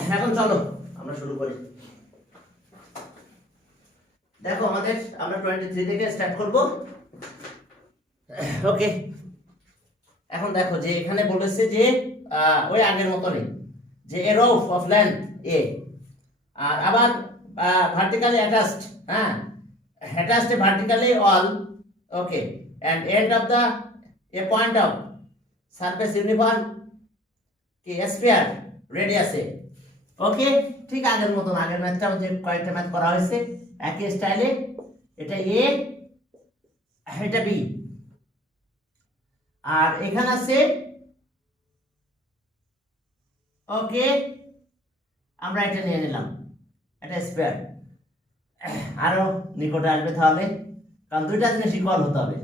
এখন চলো আমরা শুরু করি। দেখো আমরা 23 থেকে স্টার্ট করব। ওকে, এখন দেখো যে এখানে বলেছে যে ওই আগের মতনই যে a rope of length A, আর আবার ভার্টিক্যালি অ্যাটাচড, হ্যাঁ attached vertically all, okay, and end of the A point of surface uniform কি স্ফিয়ার রেডিয়াসে। ওকে, ঠিক আগের মতন, আগের ম্যাথটা যে কয়েকটা ম্যাথ করা হয়েছে একই স্টাইলে। এটা এ, এটা বি, আর এখানে আছে, ওকে, আমরা এটা নিয়ে নিলাম, এটা স্কয়ার। আরো নিকটে আসবে তাহলে, কারণ দুইটা জিনিস ইকুয়াল হতে হবে।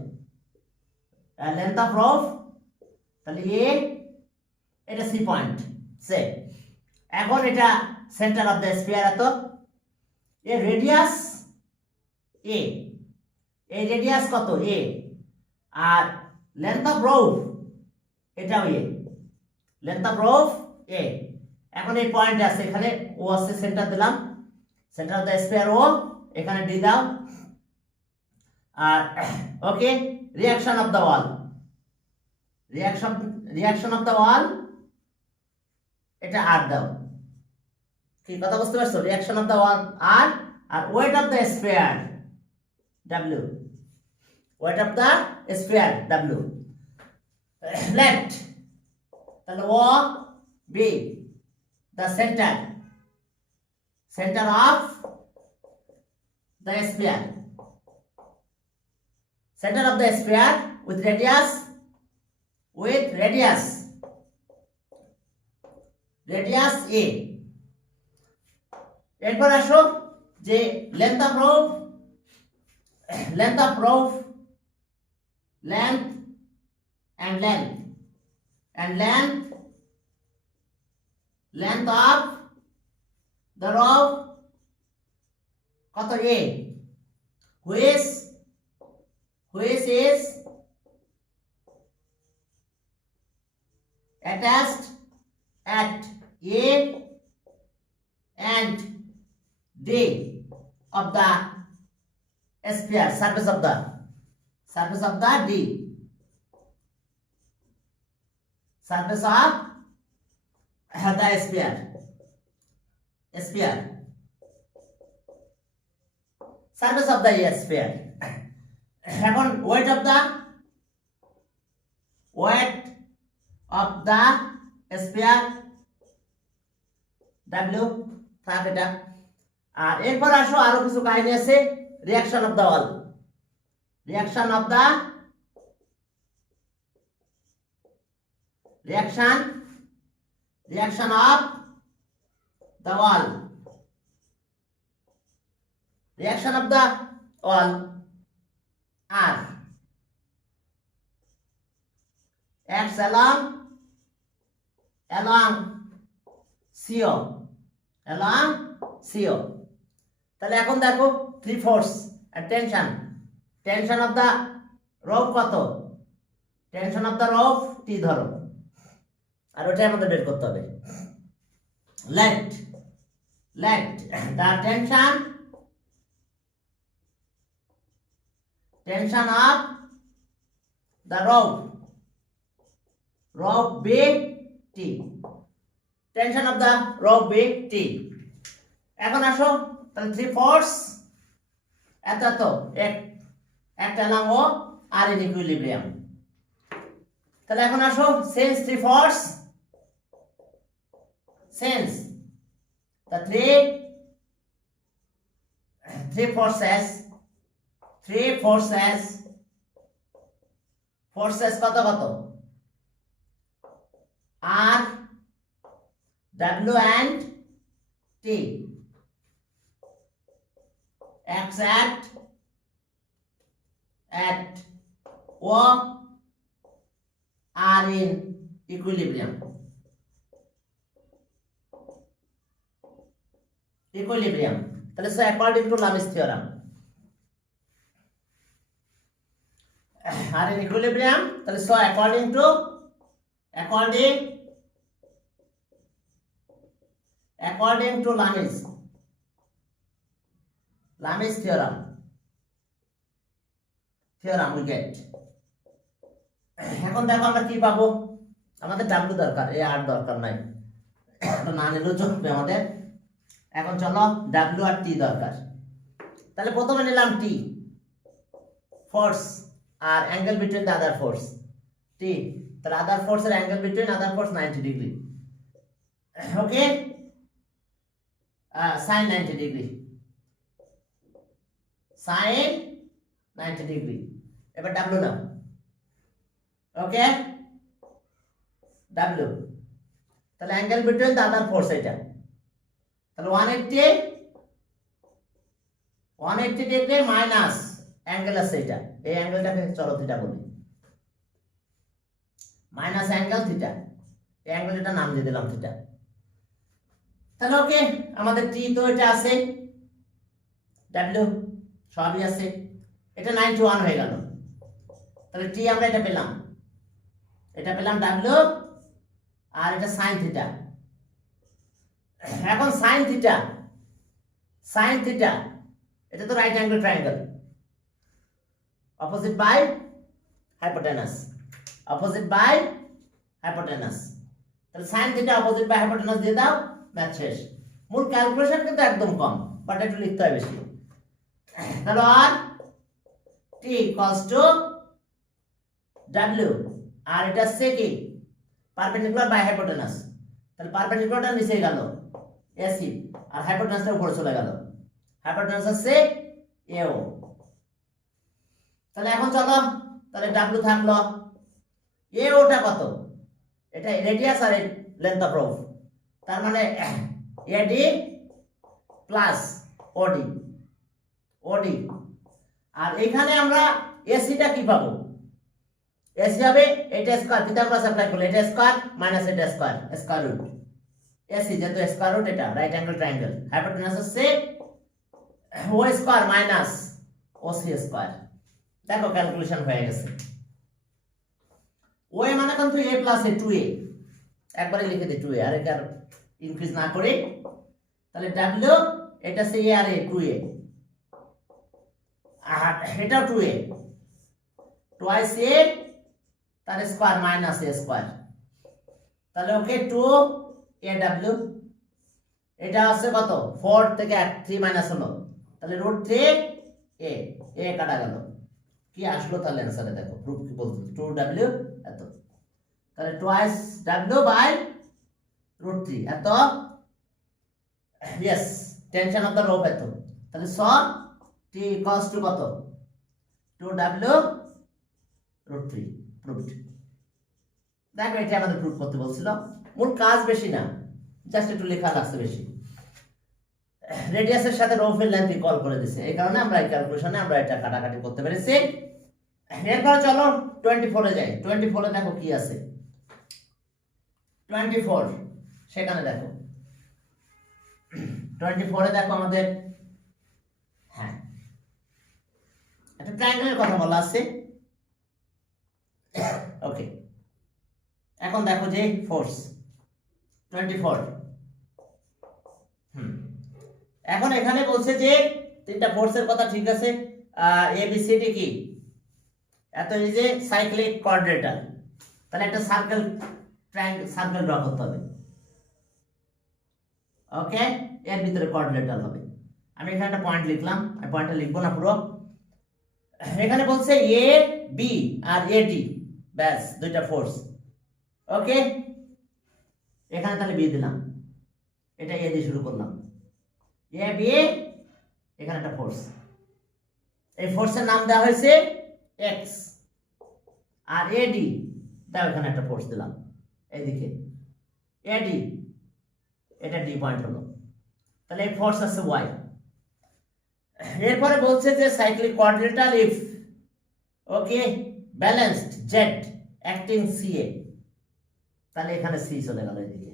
লেন্থ অফ রফ, তাহলে এ, এটা সি পয়েন্ট সে। এখন এটা সেন্টার অফ দ্য স্ফিয়ার, এত এ রেডিয়াস এ, এই রেডিয়াস কত এ, আর লেন্থ অফ রফ এটাও এ, লেন্থ অফ রফ এ। এখন এই পয়েন্ট আছে, এখানে ও আছে, সেন্টার দিলাম, সেন্টার অফ দ্য স্ফিয়ার ও, এখানে ডি দাও, আর okay, reaction of the wall, reaction of the wall এটা আর দাও। কি কথা বুঝতে পারছো? রিঅ্যাকশন অফ দ্য ওয়াল আর, আর weight of the sphere W, weight of the sphere W. Let, তাহলে ও be the center of the sphere, center of the sphere with radius a। এরপর আসো যে length of roof, length of of the roof কত a, which is attached at a and d of the sphere, surface of the d, surface of the sphere, surface of the sphere। এখন weight of the sphere w, থাক এটা। আর এরপর আসো আরো কিছু কাহিনী আছে, reaction of the wall, reaction of the wall, reaction of the wall R acts along CO, তাহলে এখন দেখো 3 force and tension of the rope কত, tension of the rope T ধরো, আর ওটাই আমাদের বের করতে হবে। let the tension of the rope be T, tension of the rope be T। এখন আসো তাহলে 3 force এত একটা নাম ও আর ইন ইকুইলিব্রিয়াম। তাহলে এখন আসো since 3 force, since the three forces কত R, W and T acts at O are in equilibrium, তাহলে so according to Lam's theorem are in equilibrium, তাহলে so according according to Lami's theorem we gate. এখন দেখো আমরা কি পাবো, আমাদের W দরকার, এ আর দরকার নাই, না নিলেও চলবে আমাদের। এখন চলো ডাব্লিউ আর টি দরকার। তাহলে প্রথমে নিলাম T, force R angle between the other force, T. তাহলে আদার ফোর্সের angle between other force 90 degree, okay, sine 90 degree, sine 90 degree. এবার ডাব্লিউ নাও, ওকে, ডাব্লিউ। তাহলে angle between the other force এটা, তাহলে 180 ডিগ্রি মাইনাস অ্যাঙ্গেল আছে এটা, এই অ্যাঙ্গেলটাকে চলো থিটা বলি, মাইনাস অ্যাঙ্গেল থিটা, এই অ্যাঙ্গেলটা নাম দিয়ে দিলাম থিটা। তাহলে ওকে, আমাদের টি তো এটা আছে, ডাব্লিউ সবই আছে, এটা 91 হয়ে গেল। তাহলে টি আমরা এটা পেলাম ডাব্লিউ, আর এটা সাইন থিটা। এখন সাইন থিটা এটা তো right angle triangle, opposite by hypotenuse, তাহলে sine theta opposite by hypotenuse দিয়ে দাও, ম্যাথ শেষ। মূল ক্যালকুলেশন কিন্তু একদম কম, বাট একটু লিখতে হয় বেশি। তাহলে আর টি ইকুয়ালস টু ডাব্লিউ, আর এটা হচ্ছে কি পারপেন্ডিকুলার বাই হাইপোটেনাস, তাহলে পারপেন্ডিকুলারটা নিচে গেল এসি, আর হাইপোটেনাসটা উপরে চলে গেল, হাইপোটেনাস হচ্ছে এও। তাহলে এখন চলো, তাহলে ডাব্লিউ থাকলো, এওটা কত, এটা রেডিয়াস আর লেন্থ অফ রোপ, তার মানে এডি প্লাস ওডি। আর এখানে আমরা এসিটা কি পাবো, এসি হবে এটা স্কয়ার, পিথাগোরাস অ্যাপ্লাই করলে এটা স্কয়ার মাইনাস এটা স্কয়ার রুট, এসি যেহেতু স্কয়ার রুট, এটা রাইট অ্যাঙ্গেল ট্রায়াঙ্গেল, হাইপোটেনাস হচ্ছে ও স্কয়ার মাইনাস ওসি স্কয়ার। দেখো ক্যালকুলেশন হয়ে গেছে। ও এ মানে কিন্তু a প্লাস এ 2a, একবারে লিখে দিই 2a, আর এটা ইনক্রিজ না করে। তাহলে ডাব্লিউ এটা হচ্ছে a আর a 2a, আর এটা 2a, টুয়াইস a তার স্কয়ার মাইনাস a স্কয়ার, তাহলে ওকে 2aw, এটা আছে কত 4 থেকে 3 মাইনাস হলো, তাহলে √3a, a কাটা গেল, কি আসলো তাহলে অ্যানসারে দেখো, প্রুফ কি বলতো 2w এত, তাহলে টুয়াইস w বাই √3 এত, yes tension of the rope এত। তাহলে স t ইকুয়ালস টু কত 2w √3, প্রুফড। দেখো এটা আমাদের প্রুফ করতে বলছিল, মূল কাজ বেশি না, জাস্ট একটু লেখা লাগছে বেশি। রেডিয়াসের সাথে রোপের লেন্থ ইকুয়াল করে দিয়েছে, এই কারণে আমরা এই ক্যালকুলেশনে আমরা এটা কাটাকাটি করতে পেরেছি। এরপর চলো 24 এ যাই। 24 এ দেখো কি আছে, 24 সেখানে দেখো 24 এ দেখো আমাদের, হ্যাঁ একটা ট্রায়াঙ্গেলের কথা বলা আছে, ওকে। এখন দেখো যে ফোর্স 24, এখন এখানে বলছে যে তিনটা ফোর্সের কথা, ঠিক আছে, এ বি সি ডি কি এত, এই যে সাইক্লিক কোঅর্ডিনেটর, তাহলে একটা সার্কেল ড্র করতে হবে, ওকে, এর ভিতরে কোঅর্ডিনেটর হবে। আমি এখানে একটা পয়েন্ট লিখলাম, আমি পয়েন্টটা লিখবো না পুরো। এখানে বলছে এ বি আর এ ডি, ব্যাস দুইটা ফোর্স, ওকে। এখানে তাহলে বি দিলাম, এটা এ দিয়ে শুরু করলাম, এ বি, এখানে একটা ফোর্স, এই ফোর্সের নাম দেওয়া হয়েছে এক্স, আর এডি দাও, এখানে একটা ফোর্স দিলাম এইদিকে এডি, এটা ডি পয়েন্ট হলো, তাহলে এই ফোর্স আছে ওয়াই। এরপরে বলছে যে cyclic coordinator if, okay, balanced Z acting CA, তাহলে এখানে সি চলে গেল এদিকে,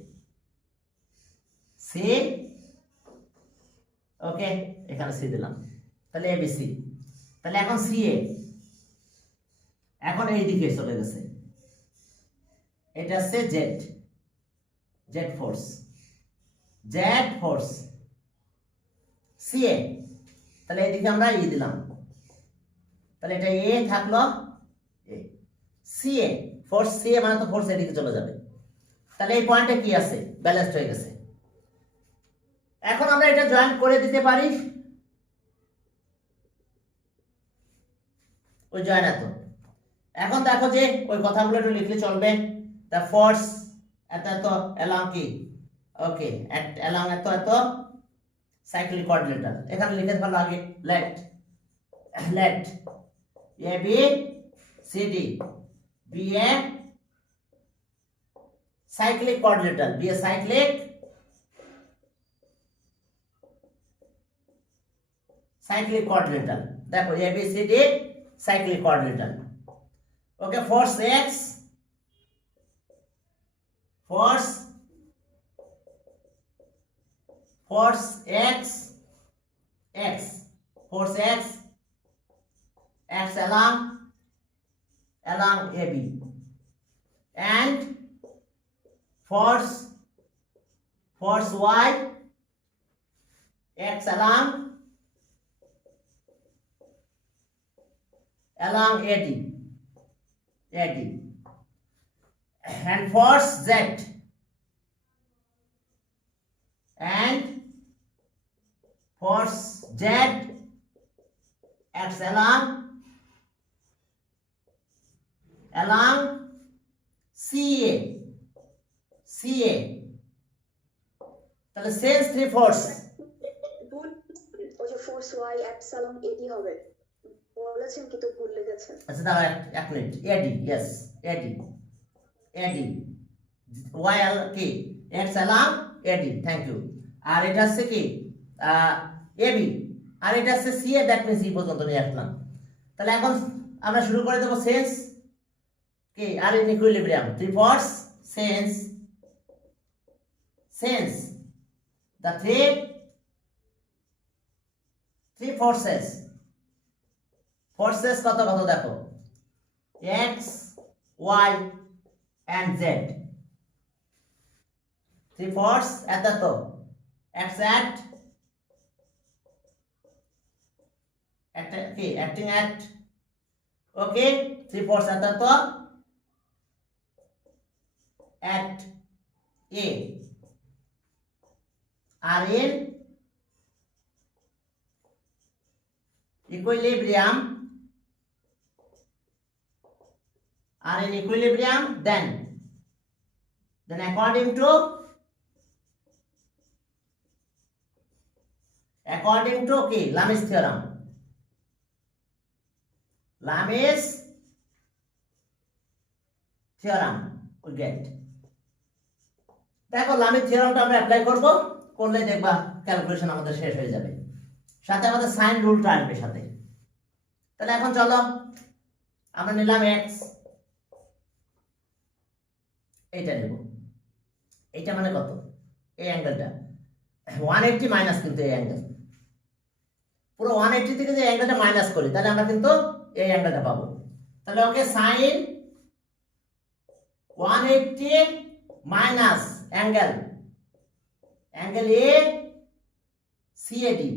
সি, ওকে, এখানে সি দিলাম, তাহলে এবিসি, তাহলে এখন সিএ এখন এই দিকে চলে গেছে, এটা হচ্ছে Z force, Z force C A, তাহলে এদিকে আমরা ই দিলাম, তাহলে এটা এ থাকলো, A C A force C A মানে তো ফোর্স এদিকে চলে যাবে, তাহলে এই পয়েন্টে কি আছে, ব্যালেন্সড হয়ে গেছে। এখন আমরা এটা জয়েন করে দিতে পারি, ওই জয়েন এত। এখন দেখো যে ওই কথাগুলো একটু লিখলে চলবে, দ্য ফোর্স এত এত অ্যালং কি, ওকে অ্যালং এত এত সাইক্লিক কোঅর্ডিনেটর, এখানে লিখে ফেলো আগে let let A B C D B A cyclic coordinator, B A cyclic coordinator. দেখো A B C D cyclic coordinator. Okay, force X, force x along AB, and force y x along AD, and force z and force z acts along CA, তাহলে sense three force, ওই যে force Y epsilon এডি হবে বলেছেন কিন্তু ভুল লিখেছেন। আচ্ছা দাঁড়াও এক minute, AD, yes AD Y L কি X along AD, thank you. আর এটা হচ্ছে কি এবি, আর এটা হচ্ছে C A, that means E পর্যন্ত নিয়ে আসলাম। তাহলে এখন আমরা শুরু করে দেবো সেন্স কি are in equilibrium, three force sense the three forces কত কত দেখো, x y and z, three force at the top, x acting at, okay, three force at the top at A are in equilibrium, then according to কি Lamis theorem, we get, দেখো লামিস থিওরামটা আমরা apply করব, করলে দেখবা calculation আমাদের শেষ হয়ে যাবে, সাথে আমাদের সাইন রুলটা আসবে সাথে। তাহলে এখন চলো আমরা নিলাম x, এইটা নেব, এইটা মানে কত, এই অ্যাঙ্গেলটা 180 মাইনাস, কিন্তু এই অ্যাঙ্গেল পুরো 180 থেকে যে অ্যাঙ্গেলটা মাইনাস করি তাহলে আমরা কিন্তু এই অ্যাঙ্গেলটা পাবো। তাহলে okay, sine 180 minus angle A CAD.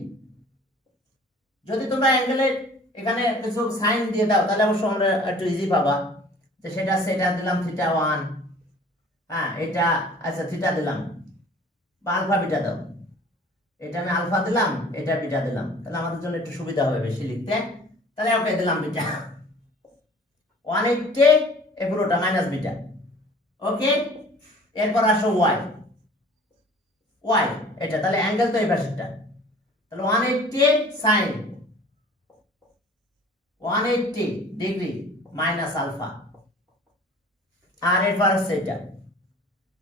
যদি তোমরা অ্যাঙ্গেলের এখানে কিছু সাইন দিয়ে দাও তাহলে অবশ্য আমরা একটু ইজি পাবা, যে সেটা দিলাম থিটা 1, হ্যাঁ এটা আচ্ছা থিটা দিলাম, বা আলফা বিটা দাও, এটা আমি আলফা দিলাম, এটা বিটা দিলাম, তাহলে আমাদের জন্য একটু সুবিধা হবে বেশি লিখতে। তাহলে ওকে দিলাম বিটা 180 এ পুরোটা মাইনাস বিটা, ওকে। এরপর আসো ওয়াই এটা, তাহলে অ্যাঙ্গেল তো এই পাশেরটা, তাহলে 180 সাইন 180 ডিগ্রি মাইনাস আলফা, আর এরপর হচ্ছে এটা,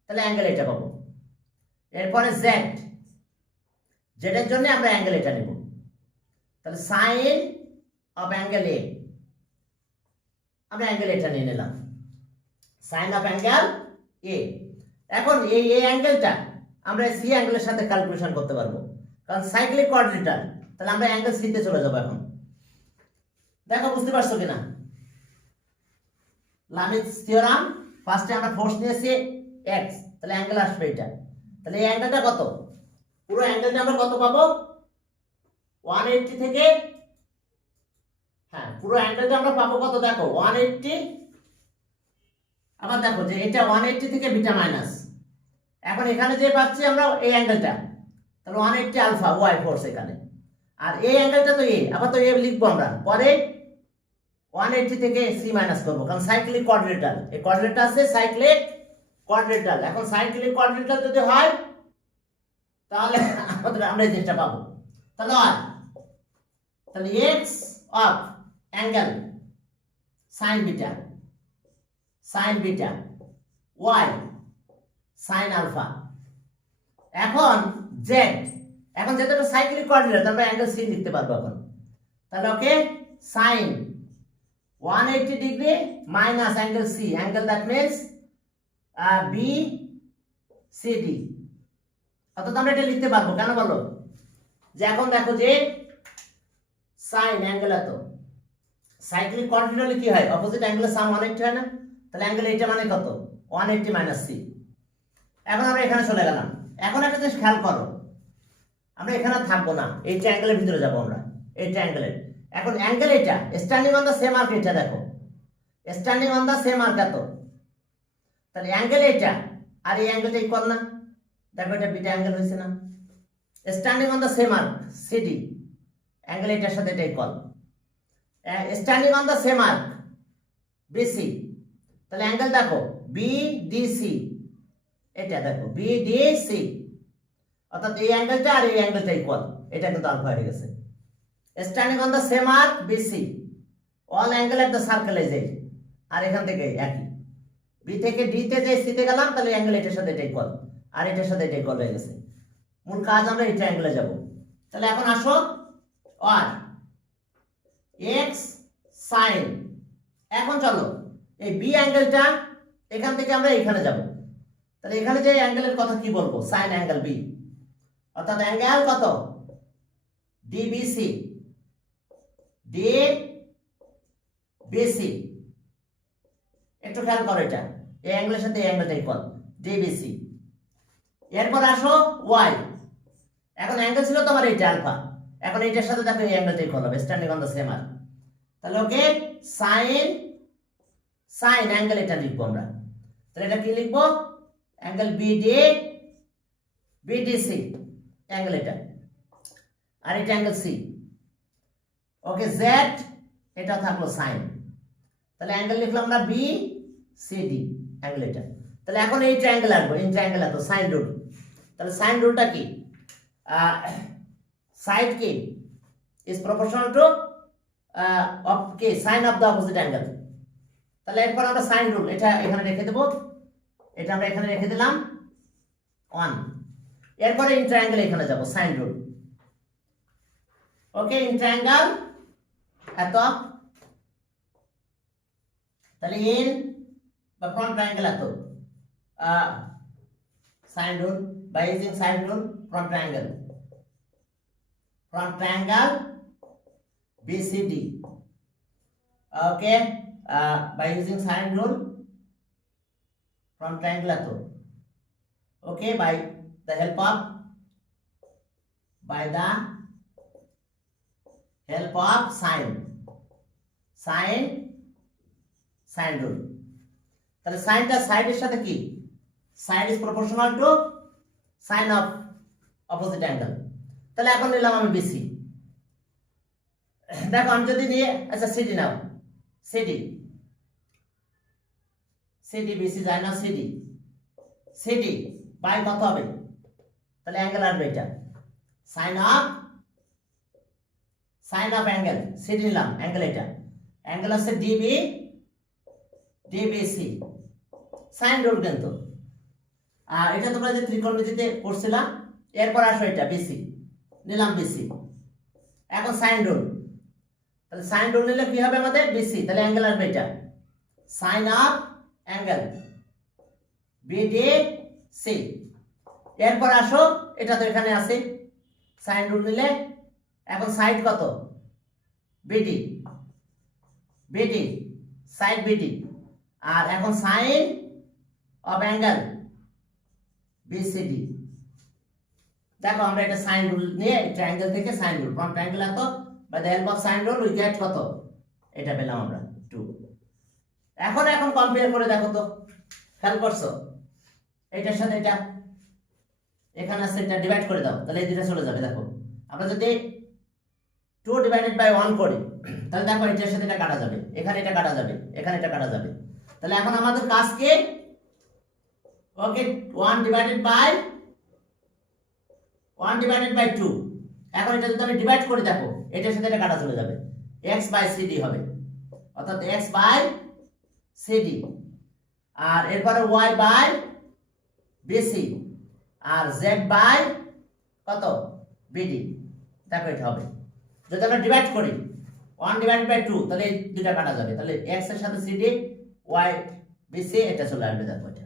তাহলে অ্যাঙ্গেল এটা পাবো। এরপরে জেড এর জন্য আমরা অ্যাঙ্গেল এটা নেব, তাহলে সাইন অফ অ্যাঙ্গেল এ, আমরা অ্যাঙ্গেল এটা নিয়ে নিলাম, সাইন অফ অ্যাঙ্গেল এ। এখন এই অ্যাঙ্গেলটা আমরা সি অ্যাঙ্গেলের সাথে ক্যালকুলেশন করতে পারবো, কারণ সাইক্লিক কোঅর্ডিনেটর, তাহলে আমরা অ্যাঙ্গেল সি তে চলে যাব। এখন দেখো বুঝতে পারছো কিনা, লামিস থিওরাম, ফার্স্টে আমরা ফোর্স নিয়েছি x, তাহলে অ্যাঙ্গেল আসবে এটা, তাহলে এই অ্যাঙ্গেলটা কত পুরো অ্যাঙ্গেলটা আমরা কত পাবো 180 থেকে, হ্যাঁ পুরো অ্যাঙ্গেলটা আমরা পাবো কত দেখো 180, আবার দেখো যে এটা 180 থেকে বিটা মাইনাস, এখন এখানে যে পাচ্ছি আমরা এই অ্যাঙ্গেলটা, তাহলে 180 আলফা ওয়াই ফোর্স এখানে, আর এই অ্যাঙ্গেলটা তো এ, আবার তো এ লিখবো আমরা পরে 180 থেকে সি মাইনাস করবো, কারণ সাইক্লিক কোয়াড্রিলেটারাল, এই কোয়াড্রিলেটারাল আছে সাইক্লিক কোয়াড্রিলেটারাল, এখন সাইক্লিক কোয়াড্রিলেটারাল যদি হয় তাহলে আমাদের আমরা এই জিনিসটা পাবো, তাহলে আর তাহলে X of angle sine beta Y sine alpha, এখন জেড, এখন যেহেতু এটা সাইক্লিক কোয়াড্রিলেটারাল আমরা অ্যাঙ্গেল সি লিখতে পারবো এখন, তাহলে okay sine 180 degree minus angle C, angle that means B C D, অর্থাৎ আমরা এটা লিখতে পারবো, কেন বলো যে এখন দেখো যে সাইন অ্যাঙ্গেল এত, সাইক্লিক কোয়াড্রিলেটারালে কি হয় অপোজিট অ্যাঙ্গেলের সাম 180 হয় না, তাহলে অ্যাঙ্গেল এটা মানে কত 180 মাইনাস সি। এখন আমরা এখানে চলে গেলাম, এখন একটা জিনিস খেয়াল করো, আমরা এখানে থাকবো না, এই ট্রায়াঙ্গেলের ভিতরে যাবো আমরা, এই ট্রায়াঙ্গেলের, এখন অ্যাঙ্গেল এটা standing on the same arc, এটা দেখো standing on the same arc এত, তাহলে অ্যাঙ্গেল এটা আর এই অ্যাঙ্গেলটা ইকুয়াল না, দেখো এটা বিটা অ্যাঙ্গেল হয়েছে না, standing on the same arc CD, angle এটার সাথে এটা equal, standing on the same arc BC, তাহলে অ্যাঙ্গেল দেখো বিডিসি, এটা দেখো বিডিসি, অর্থাৎ এই অ্যাঙ্গেলটা আর এই অ্যাঙ্গেলটা ইকুয়াল, এটা কিন্তু আলফা হয়ে গেছে, standing on the same arc BC, all angle at the circle is এই, আর এখান থেকে একই, বি থেকে ডি তে যে সি তে গেলাম, তাহলে অ্যাঙ্গেল এটার সাথে এটা ইকুয়াল, আর এটার সাথে এটা ইকুয়াল হয়ে গেছে, মূল কাজ আমরা এই ট্রায়াঙ্গেলে যাব, তাহলে এখন আসো আর এক্স সাইন, এখন চলো এই বি অ্যাঙ্গেলটা এখান থেকে আমরা এখানে যাব, তাহলে এখানে যে অ্যাঙ্গেলের কথা কি বলবো সাইন অ্যাঙ্গেল বি, অর্থাৎ অ্যাঙ্গেল কত ডিবিসি, ডিবিসি, একটু খেয়াল করো এটা এই অ্যাঙ্গেলের সাথে এই অ্যাঙ্গেলটা ইকুয়াল ডিবিসি, এরপর আসো ওয়াই, এখন অ্যাঙ্গেল ছিল তোমার এইটা আলফা, এখন এইটার সাথে দেখো এই অ্যাঙ্গেলটা ইকুয়াল হবে standing on the same arc, তাহলে ওকে সাইন অ্যাঙ্গেল এটা লিখবো আমরা, তাহলে এটা কি লিখবো অ্যাঙ্গেল বিডিসি অ্যাঙ্গেল এটা, আর এটা অ্যাঙ্গেল সি, ওকে জেড এটা থাকলো সাইন, তাহলে অ্যাঙ্গেল লিখলাম আমরা বি সি ডি অ্যাঙ্গেল এটা, তাহলে এখন এই ট্রায়াঙ্গেল আসবো, এই ট্রায়াঙ্গেল এত সাইন রুল, তাহলে সাইন রুলটা কি সাইড কি ইজ প্রপোর্শনাল টু অফ কি sine of the opposite angle, তাহলে এরপর আমরা সাইন রুল এটা এখানে রেখে দেবো, এটা আমরা এখানে রেখে দিলাম 1, এরপরে ইন ট্রায়াঙ্গেল এখানে যাব sign rule, okay in triangle এত, তাহলে ইন বা ফ্রন্ট ট্রায়াঙ্গেল এত sine rule, by using sine rule from triangle BCD, okay, by using sine rule from triangle ato, okay, by the help of sine rule, তাহলে সাইনটা সাইডের সাথে কি side is proportional to sine of opposite angle, তাহলে এখন নিলাম আমি BC, দেখো আমি যদি নিয়ে আচ্ছা সিডি নাও, সিডি বিসি যায় না, সিডি বাই কত হবে, তাহলে অ্যাঙ্গেল আসবে এটা সাইন অফ অ্যাঙ্গেল, সিডি নিলাম অ্যাঙ্গেল এটা, অ্যাঙ্গেল আছে ডিবিসি সাইন রুল কিন্তু, আর এটা তোমরা যে ত্রিকোণমিতিতে পড়ছিলাম, এরপর আসো এটা বিসি নিলাম বিসি, এখন সাইন রুল, তাহলে সাইন রুল নিলে কি হবে আমাদের বিসি, তাহলে অ্যাঙ্গেল আসবে এটা সাইন অফ অ্যাঙ্গেল বিডিসি, এরপর আসো এটা তো এখানে আছে সাইন রুল নিলে, এখন সাইড কত বিডি সাইড বিডি, আর এখন সাইন অফ অ্যাঙ্গেল বিসিডি, দেখো আমরা এটা সাইন রুল নিয়ে ট্রায়াঙ্গেল থেকে সাইন রুল ফ্রম ট্রায়াঙ্গেল এত by the help of sine rule we get কত, এটা পেলাম আমরা 2। এখন কম্পেয়ার করে দেখো তো, খেয়াল করছো এটার সাথে এটা এখানে আছে, এটা ডিভাইড করে দাও, তাহলে এই দুটো চলে যাবে। দেখো আমরা যদি 2 ডিভাইডেড বাই 1 করি, তাহলে দেখো এটার সাথে এটা কাটা যাবে, এখানে এটা কাটা যাবে, এখানে এটা কাটা যাবে। তাহলে এখন আমাদের কাজ কি, ওকে 1 ডিভাইডেড বাই 2। এখন এটা যদি আমি ডিভাইড করি, দেখো এটার সাথে এটা কাটা চলে যাবে, x বাই cd হবে, অর্থাৎ x বাই cd, আর এরপরে y বাই bc, আর z বাই কত bd। দেখো এটা হবে, যদি আমরা ডিভাইড করি 1 ডিভাইডেড বাই 2, তাহলে এই দুটো কাটা যাবে, তাহলে x এর সাথে cd, y bc এটা চলে আসবে। দেখো এটা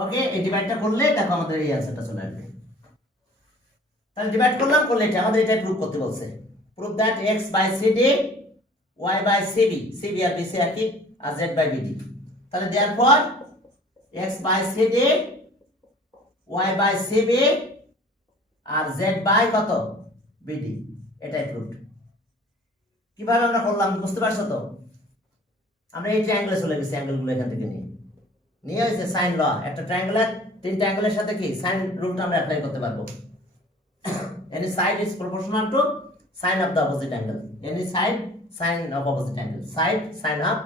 ওকে, এই ডিভাইডটা করলে দেখো আমাদের এই অ্যানসারটা চলে আসবে। তাহলে ডিভাইড করলে এটা আমাদের এটা প্রুফ করতে বলছে, proof that x by cd, y by cb, cb আর bc আর কি, আর z বাই bd। তাহলে therefore x by cd, y by cb আর z বাই কত bd, এটাই প্রুফ। কিভাবে আমরা করলাম বুঝতে পারছো তো? আমরা এই ট্রায়াঙ্গেলে চলে গেছি, অ্যাঙ্গেলগুলো এখান থেকে নিয়ে হয়েছে সাইন ল, একটা ট্রায়াঙ্গেলের 3টা অ্যাঙ্গেলের সাথে কি সাইন রুলটা আমরা অ্যাপ্লাই করতে পারবো। any side is proportional to sine of the opposite angle, any side sine of opposite angle, side sine of,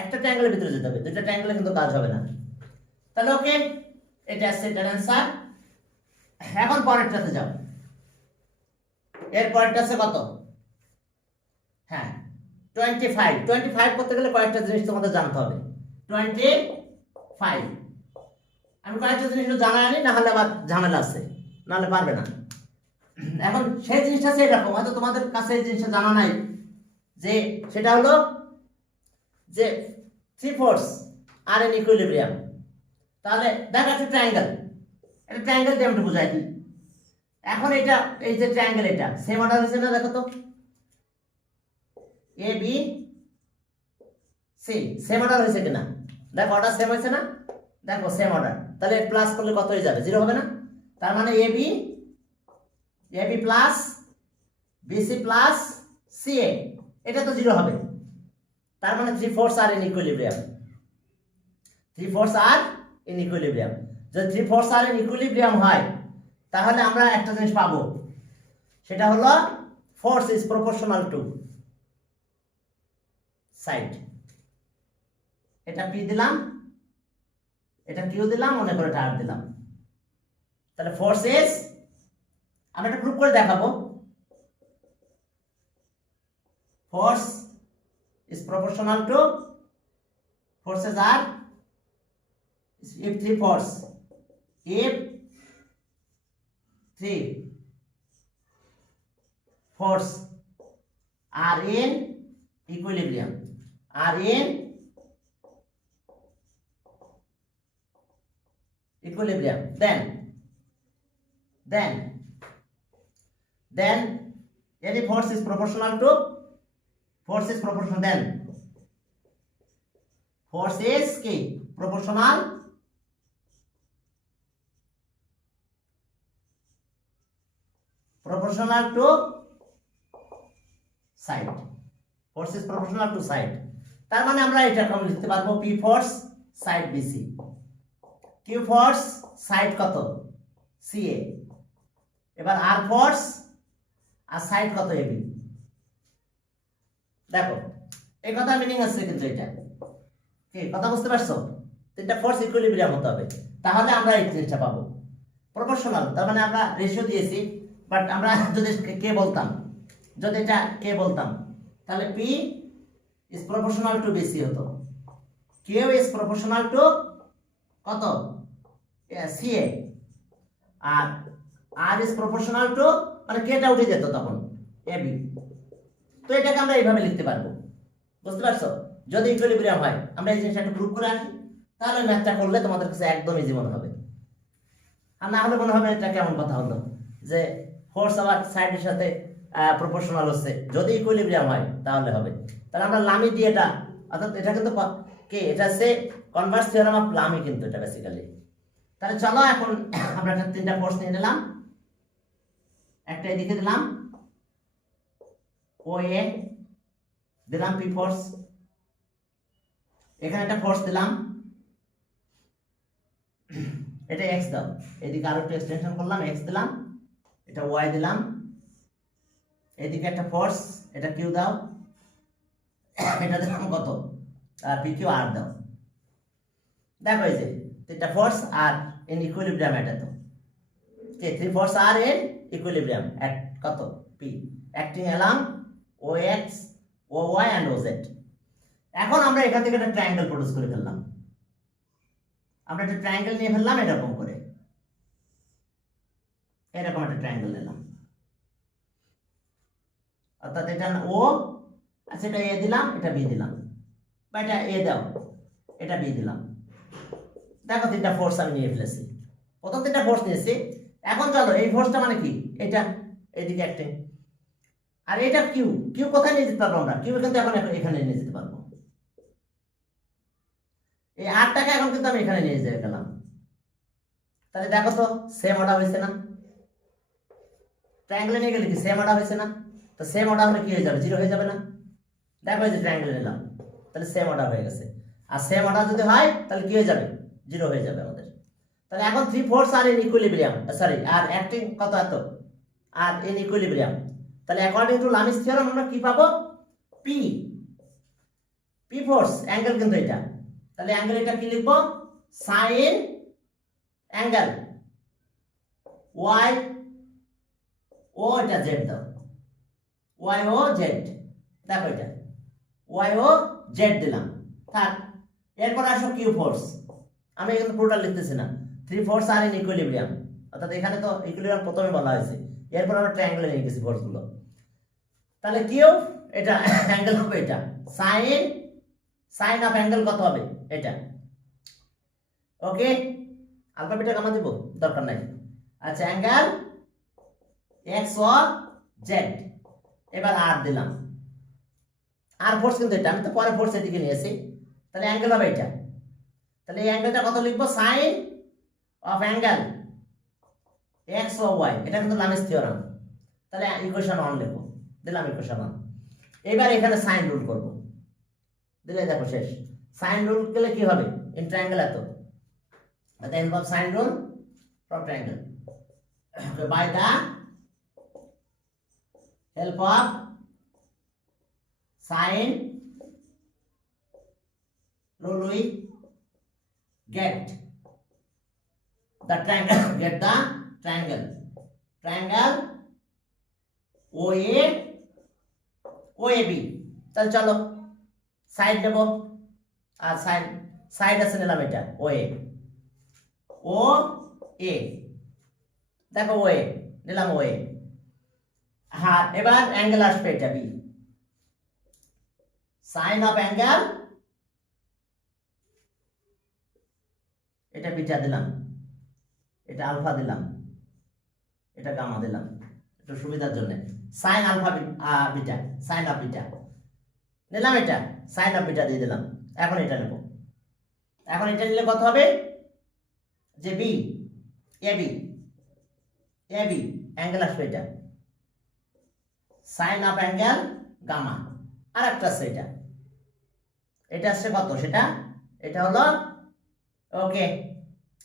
একটা ট্রায়াঙ্গেলের ভিতরে যেতে হবে, দুটো ট্রায়াঙ্গেলে কিন্তু কাজ হবে না। তাহলে ওকে, এটা আছে এটার অ্যানসার। এখন পরেরটাতে যাও, এর পরেরটা আছে কত, হ্যাঁ 25 করতে গেলে কয়েকটা জিনিস তোমাদের জানতে হবে। 25 আমি কয়েকটা জিনিস জানা জানি, না হলে আবার ঝামেলা আছে, নাহলে পারবে না। এখন সেই জিনিসটা আছে এরকম, হয়তো তোমাদের কাছে এই জিনিসটা জানা নাই, যে সেটা হলো যে 3 ফোর্স আর এন ইকুইলিব্রিয়াম। তাহলে দেখো একটা ট্রায়াঙ্গেল, এটা ট্রায়াঙ্গেল দিয়ে আমি বুঝাই দিই। এখন এটা এই যে ট্রায়াঙ্গেল, এটা সেম অর্ডার হয়েছে না? দেখো তো এ বি সি সেম অর্ডার হয়েছে কিনা, দেখো অর্ডার সেম হয়েছে না? দেখো সেম অর্ডার, তাহলে প্লাস করলে কত হয়ে যাবে, 0 হবে না? তার মানে A B plus BC plus CA, এটা তো 0 হবে। তার মানে 3 force are in equilibrium, 3 force are in equilibrium. যদি 3 ফোর্স আর ইন ইকুইলিব্রিয়াম হয়, তাহলে আমরা একটা জিনিস পাবো, সেটা হলো force is proportional to side. এটা পি দিলাম, এটা কিউ দিলাম, মনে করে এটা আর দিলাম। তাহলে ফোর্স ইজ, আমরা এটা প্রুফ করে দেখাবো, force is proportional to, forces আর, if 3 force, if 3 force are in equilibrium, then any force is proportional to, force is proportional, then force is কি proportional to side, force is proportional to side। তার মানে আমরা এটা কম লিখতে পারবো, p force side bc, q force side কত ca, এবার r force আর side কত ab। দেখো এই কথা মিনিং আছে কিন্তু, এটা কি কথা বুঝতে পারছো? তিনটা ফোর্স ইকুইলিব্রিয়াম হতে হবে, তাহলে আমরা এই জিনিসটা পাবো প্রপোর্শনাল। তার মানে আমরা রেশিও দিয়েছি, বাট আমরা যদি কে বলতাম, যদি এটা কে বলতাম, তাহলে p is proportional to bc হতো, q is proportional to কত ca, R r is proportional to, মানে কেটা উঠে যেত তখন ab। তো এটাকে আমরা এইভাবে লিখতে পারবো, বুঝতে পারছো? যদি ইকুইলিব্রিয়াম হয়, আমরা এই জিনিসটা একটু প্রুফ করে আসি, তাহলে ম্যাথটা করলে তোমাদের কাছে একদম ইজি মনে হবে। আর না হলে মনে হবে এটা কেমন কথা হলো, যে ফোর্স আবার সাইডের সাথে প্রপোর্শনাল হচ্ছে, যদি ইকুইলিব্রিয়াম হয় তাহলে হবে। তাহলে আমরা লামি দিয়ে এটা, অর্থাৎ এটা কিন্তু কে, এটা হচ্ছে কনভার্স থিওরাম অফ লামি, কিন্তু এটা বেসিক্যালি তাহলে চলো এখন আমরা একটা তিনটা ফোর্স নিয়ে নিলাম, একটা এদিকে দিলাম ও এ, দিলাম পি ফোর্স, এখানে একটা ফোর্স দিলাম, এটা এক্স দাও, এদিকে আরো একটু এক্সটেনশন করলাম, এক্স দিলাম, এটা ওয়াই দিলাম, এদিকে একটা ফোর্স, এটা কিউ দাও, এটা দিলাম কত পি কিউ আর দাও। দেখো এই যে তিনটা ফোর্স আর ইন ইকুইলিব্রিয়াম, এটা তো কে three force are in equilibrium at কত P, acting along O X O Y and O Z. এখন আমরা এখান থেকে একটা ট্রায়াঙ্গেল প্রডিউস করে ফেললাম, আমরা একটা ট্রায়াঙ্গেল নিয়ে ফেললাম এরকম করে, এরকম একটা ট্রায়াঙ্গেল নিলাম, অর্থাৎ এটা ও, আচ্ছা এটা এ দিলাম, এটা বি দিলাম, বা এটা এ দাও, এটা বি দিলাম। দেখো তিনটা ফোর্স আমি নিয়ে ফেলেছি, প্রথম তিনটা ফোর্স নিয়েছি। এখন চলো এই ফোর্সটা মানে কি, এটা এদিকে অ্যাক্টিং, আর এটা কিউ, কিউ কোথায় নিয়ে যেতে পারবো আমরা, কিউ কিন্তু এখন এখানে নিয়ে যেতে পারবো, এই আরটাকে এখন কিন্তু আমি এখানে নিয়ে যেতে গেলাম। তাহলে দেখো তো সেম অর্ডার হয়েছে না, ট্রায়াঙ্গেলে নিয়ে গেলে কি সেম অর্ডার হয়েছে না, তো সেম অর্ডার হলে কি হয়ে যাবে, জিরো হয়ে যাবে না। দেখো এই যে ট্রায়াঙ্গেলে নিলাম, তাহলে সেম অর্ডার হয়ে গেছে, আর সেম অর্ডার যদি হয় তাহলে কি হয়ে যাবে, জিরো হয়ে যাবে আমাদের। তাহলে এখন three force are in equilibrium, sorry are acting কত এত আর ইন ইকুইলিব্রিয়াম, তাহলে অ্যাকর্ডিং টু লামিস থিওরাম আমরা কি পাবো, পি, পি ফোর্স অ্যাঙ্গেল কিন্তু এটা, তাহলে অ্যাঙ্গেল এটা কি লিখবো, সাইন অ্যাঙ্গেল ওয়াই ও, এটা জেড দাও, ওয়াই ও জেড, দেখো এটা ওয়াই ও জেড দিলাম, থাক। এরপর আসো কিউ ফোর্স, আমি এখানে পুরোটা লিখতেছি না, three force are in equilibrium, অর্থাৎ এখানে তো ইকুইলিব্রিয়াম প্রথমে বলা হয়েছে, এরপর আমরা ট্রায়াঙ্গেলে নিয়ে গেছি ফোর্স গুলো। তাহলে কিউ এটা অ্যাঙ্গেল হবে এটা সাইন, সাইন অফ অ্যাঙ্গেল কত হবে এটা, ওকে আলফা বিটা গামা দিব দরকার নাই, আচ্ছা অ্যাঙ্গেল এক্স ও জেড, এবার আর দিলাম, আর ফোর্স কিন্তু এটা, আমি তো পরে ফোর্স এদিকে নিয়েছি, তাহলে অ্যাঙ্গেল হবে এটা, তাহলে এই অ্যাঙ্গেলটা কত লিখবো, sine of angle X O Y, এটা কিন্তু লামিস থিওরাম, তাহলে ইকুয়েশন 1 লিখবো, দিলাম ইকুয়েশন 1। এবার এখানে সাইন রুল করব, দিলে দেখো শেষ, সাইন রুল গেলে কি হবে, ইন ট্রায়াঙ্গেল এত, the help of sine rule from triangle, by the help of sine rule we get the triangle, get the triangle, triangle OA OAB। তাহলে চলো সাইড নেব, আর সাইড আছে নিলাম এটা OA ও এ, দেখো ও এ নিলাম, ও এ, হ্যাঁ এবার অ্যাঙ্গেল আসবে এটা বি, সাইন অফ অ্যাঙ্গেল, এটা বিটা দিলাম, এটা আলফা দিলাম, এটা গামা দিলাম একটু সুবিধার জন্য, sine alpha beta, sine of beta নিলাম, এটা সাইন অফ বিটা দিয়ে দিলাম। এখন এটা নেব, এখন এটা নিলে কত হবে, যে বি এবি, এবি অ্যাঙ্গেল আসবে এটা সাইন অফ অ্যাঙ্গেল গামা, আর একটা আছে এটা আসছে কত সেটা, এটা হলো ওকে,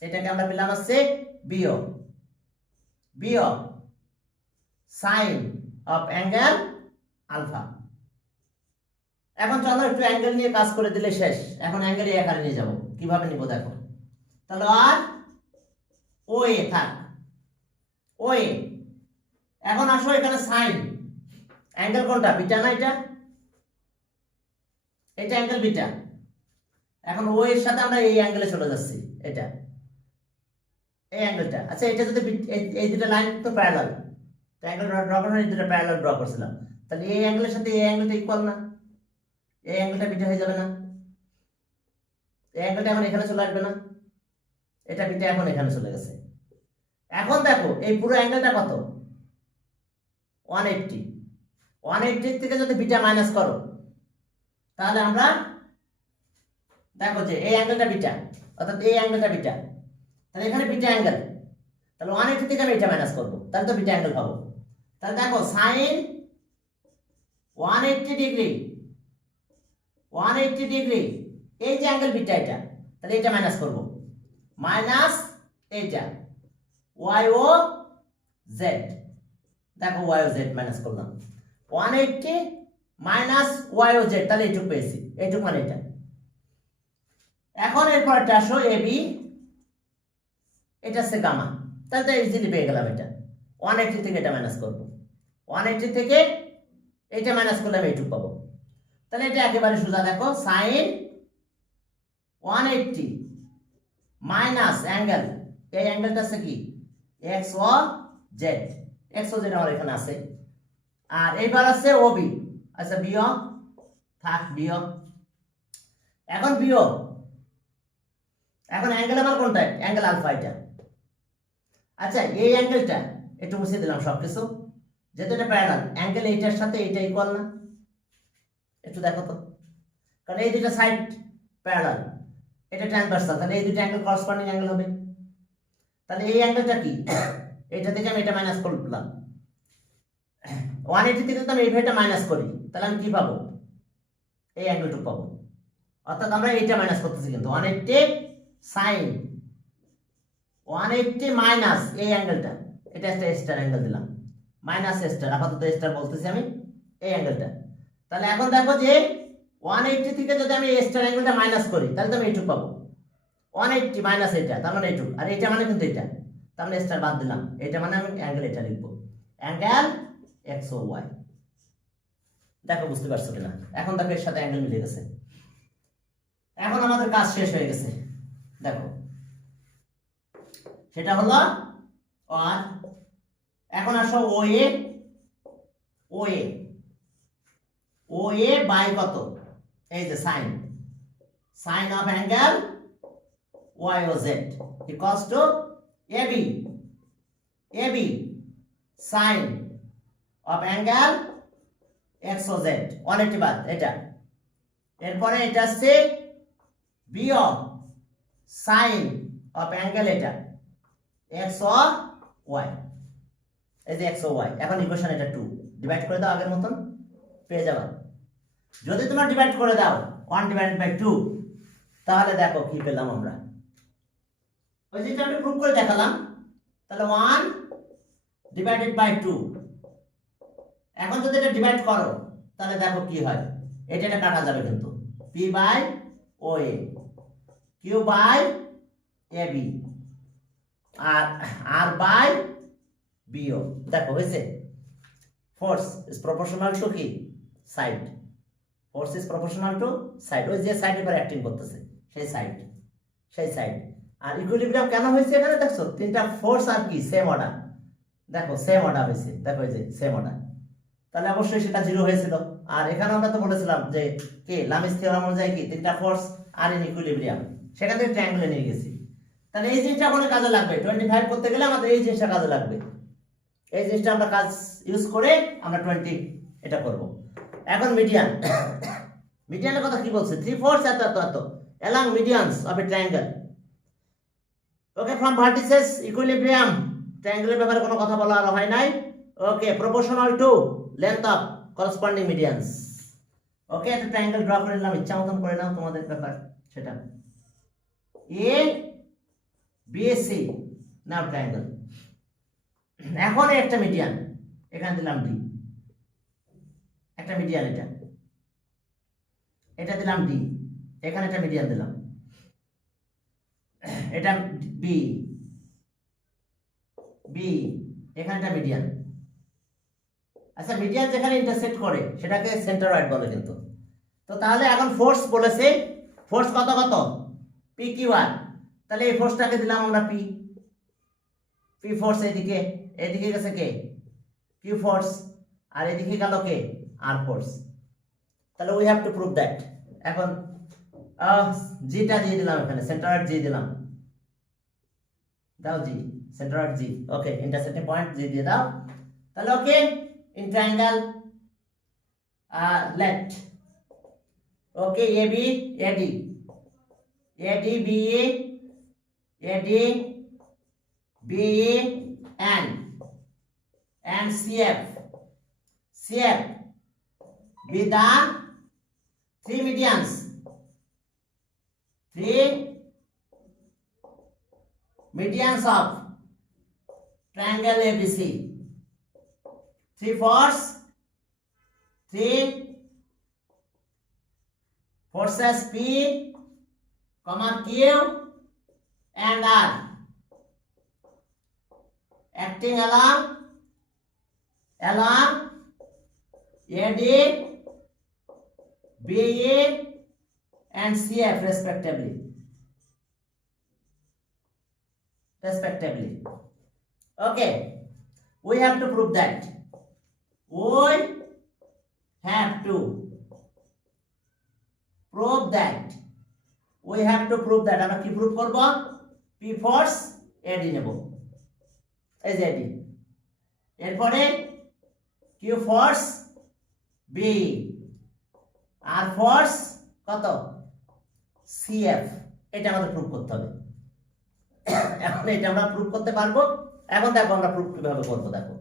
এটাকে আমরা পেলাম আসছে BO, BO sine of angle alpha. এখন চলো একটু অ্যাঙ্গেল নিয়ে কাজ করে দিলে শেষ, এখন অ্যাঙ্গেল এই আকারে নিয়ে যাব, কিভাবে নিব দেখো, তাহলে আর ও এ থাক, ও এ, এখন আসো এখানে সাইন অ্যাঙ্গেল কোনটা, বিটা না এটা, এটা অ্যাঙ্গেল বিটা, এখন ও এর সাথে আমরা এই অ্যাঙ্গেলে চলে যাচ্ছি, এটা এই অ্যাঙ্গেলটা, আচ্ছা এটা যদি এই দুটো লাইন তো প্যারালাল, ট্রায়াঙ্গেল ড্র করার এই দুটো প্যারালাল ড্র করছিলাম, তাহলে এই অ্যাঙ্গেলের সাথে এই অ্যাঙ্গেলটা ইকুয়াল না, এই অ্যাঙ্গেলটা বিটা হয়ে যাবে না, এই অ্যাঙ্গেলটা এখন এখানে চলে আসবে না, এটা বিটা এখন এখানে চলে গেছে। এখন দেখো এই পুরো অ্যাঙ্গেলটা কত, 180, 180 থেকে যদি বিটা মাইনাস করো তাহলে আমরা দেখো যে এই অ্যাঙ্গেলটা বিটা, অর্থাৎ এই অ্যাঙ্গেলটা বিটা, তাহলে এখানে বিটা অ্যাঙ্গেল, তাহলে 180 থেকে আমি এটা মাইনাস করবো, তাহলে তো বিটা অ্যাঙ্গেল পাবো। তাহলে দেখো সাইন 180 ডিগ্রি, 180 ডিগ্রি, এই যে অ্যাঙ্গেল বিটা এটা, তাহলে এটা মাইনাস করব, মাইনাস এইটা ওয়াই ও জেড। দেখো ওয়াই ও জেড মাইনাস করলাম, 180 মাইনাস ওয়াই ও জেড, তাহলে এইটুকু পেয়েছি, এইটুকু মানে এটা। এখন এরপরটা আসো এ বি, এটা হচ্ছে গামা, তাহলে তো ইজিলি পেয়ে গেলাম এটা। 180 থেকে এটা মাইনাস করবো, 180 থেকে এটা মাইনাস করলে আমি এইটুকু পাবো। তাহলে এটা একেবারে সোজা, দেখো সাইন 180 মাইনাস অ্যাঙ্গেল, এই অ্যাঙ্গেলটা আছে কি x O Z, x O Z আমার এখানে আছে, আর এইবার আছে ও বি, আচ্ছা বিও থাক বিও। এখন বিও, এখন অ্যাঙ্গেল আমার কোনটা, অ্যাঙ্গেল আলফা এটা। আচ্ছা এই অ্যাঙ্গেলটা একটু মুছে দিলাম সবকিছু, যেহেতু এটা প্যারালাল, অ্যাঙ্গেল এইটার সাথে এইটা ইকুয়াল না, একটু দেখো তো, কারণ এই দুইটা সাইড প্যারালাল, এটা ট্রান্সভার্সাল, তাহলে এই দুটো অ্যাঙ্গেল করসপন্ডিং অ্যাঙ্গেল হবে। তাহলে এই অ্যাঙ্গেলটা কি, এইটা থেকে আমি এটা মাইনাস করলাম, 180 থেকে যদি আমি এই ভাইটা মাইনাস করি, তাহলে আমি কি পাবো, এই অ্যাঙ্গেলটুকু পাবো। অর্থাৎ আমরা এইটা মাইনাস করতেছি, কিন্তু 180 সাইন 180 মাইনাস এই অ্যাঙ্গেলটা, এটা একটা স্টার অ্যাঙ্গেল দিলাম, মাইনাস স্টার, আপাতত স্টার বলতেছি আমি, এই অ্যাঙ্গেলটা। তাহলে এখন দেখো যে 180 থেকে যদি আমি স্টার অ্যাঙ্গেলটা মাইনাস করি, তাহলে তো আমি এইটুকু পাবো, 180 মাইনাস এটা, তার মানে এইটুকু, আর এটা মানে কিন্তু এটা, তার মানে স্টার বাদ দিলাম, এটা মানে আমি অ্যাঙ্গেল এটা লিখবো, অ্যাঙ্গেল এক্স ও ওয়াই। দেখো বুঝতে পারছো কিনা, এখন দেখো এর সাথে অ্যাঙ্গেল মিলে গেছে। এখন আমাদের কাজ শেষ হয়ে গেছে, দেখো সেটা হলো আর এখন আসো ও A, O A, O A by কত, এই যে sine, sine of angle Y O Z equals to AB, AB sine of angle X O Z, 180 বাদ এটা। এরপরে এটা হচ্ছে B of sine of angle এটা এক্স ও ওয়াই, এই যে এক্স ও ওয়াই। এখন ইকুয়েশন এটা 2 ডিভাইড করে দাও আগের মতন, পেয়ে যাবে। যদি তোমরা ডিভাইড করে দাও 1 ডিভাইডেড বাই 2, তাহলে দেখো কি পেলাম আমরা, ওই যেটা আমি প্রুফ করে দেখালাম। তাহলে 1 ডিভাইডেড বাই 2, এখন যদি এটা ডিভাইড করো তাহলে দেখো কি হয়, এটা কাটা যাবে কিন্তু, P by O A, Q by A B, আর আর বাই বিও। দেখো হয়েছে, ফোর্স ইজ প্রপোর্শনাল টু কি side, force is proportional to side, ওই যে সাইড এবার অ্যাক্টিং করতেছে সেই সাইড, সেই সাইড। আর ইকুইলিব্রিয়াম কেন হয়েছে এখানে দেখছো, তিনটা ফোর্স আর কি সেম অর্ডার, দেখো সেম অর্ডার হয়েছে, দেখো এই যে সেম অর্ডার, তাহলে অবশ্যই সেটা জিরো হয়েছিল। আর এখানে আমরা তো বলেছিলাম যে কি লামিস থিওরাম অনুযায়ী কি তিনটা ফোর্স আর ইন ইকুইলিব্রিয়াম, সেখান থেকে ট্রায়াঙ্গেলে নিয়ে গেছি। তাহলে এই জিনিসটা আমাদের কাজে লাগবে, 25 করতে গেলে আমাদের এই জিনিসটা কাজে লাগবে, এই জিনিসটা আমরা কাজ ইউজ করে আমরা 20 এটা করব। এখন মিডিয়ান, মিডিয়ানের কথা কি বলছে, 3 ফোর্স এত এত এত along medians of a triangle, okay from vertices equilibrium, ট্রায়াঙ্গেলের ব্যাপারে কোনো কথা বলা আর হয় নাই, okay proportional to length of corresponding medians. Okay একটা ট্রায়াঙ্গেল ড্র করে নিলাম, ইচ্ছা মতন করে নাও তোমাদের ব্যাপার সেটা, এ বি সি নাও ট্রায়াঙ্গেল। এখন একটা মিডিয়ান, এখানে দিলাম ডি, একটা মিডিয়ান এটা, এটা দিলাম ডি, এখানে একটা মিডিয়ান দিলাম, এটা বি, বি এখানে একটা মিডিয়ান। আচ্ছা মিডিয়ান যেখানে ইন্টারসেক্ট করে সেটাকে সেন্টারয়েড বলে কিন্তু। তো তাহলে এখন ফোর্স বলেছে, ফোর্স কত কত, পি কিউ আর, তাহলে এই ফোর্সটাকে দিলাম আমরা পি, পি ফোর্স এদিকে, এদিকে গেছে কে কিউ ফোর্স, আর এদিকে গেল কে আর ফোর্স। তাহলে we have to prove that. এখন জিটা দিয়ে দিলাম, এখানে সেন্টারয়েড জি দিলাম, দাও জি, সেন্টারয়েড জি, ওকে ইন্টারসেক্টিং পয়েন্ট জি দিয়ে দাও। তাহলে ওকে in triangle let okay AB AD AD BA AD BE and CF be the three medians, of triangle ABC. Three forces P, Q and R acting along AD, BE and CF respectively. Okay, we have to prove that. আমরা কি prove করব? P force AD নেব, এই যে AD, এরপরে Q force B, R force কত? CF। এটা আমাদের প্রুভ করতে হবে। এখন এটা আমরা প্রুভ করতে পারবো। এখন দেখো আমরা প্রুভ কিভাবে করব। দেখো,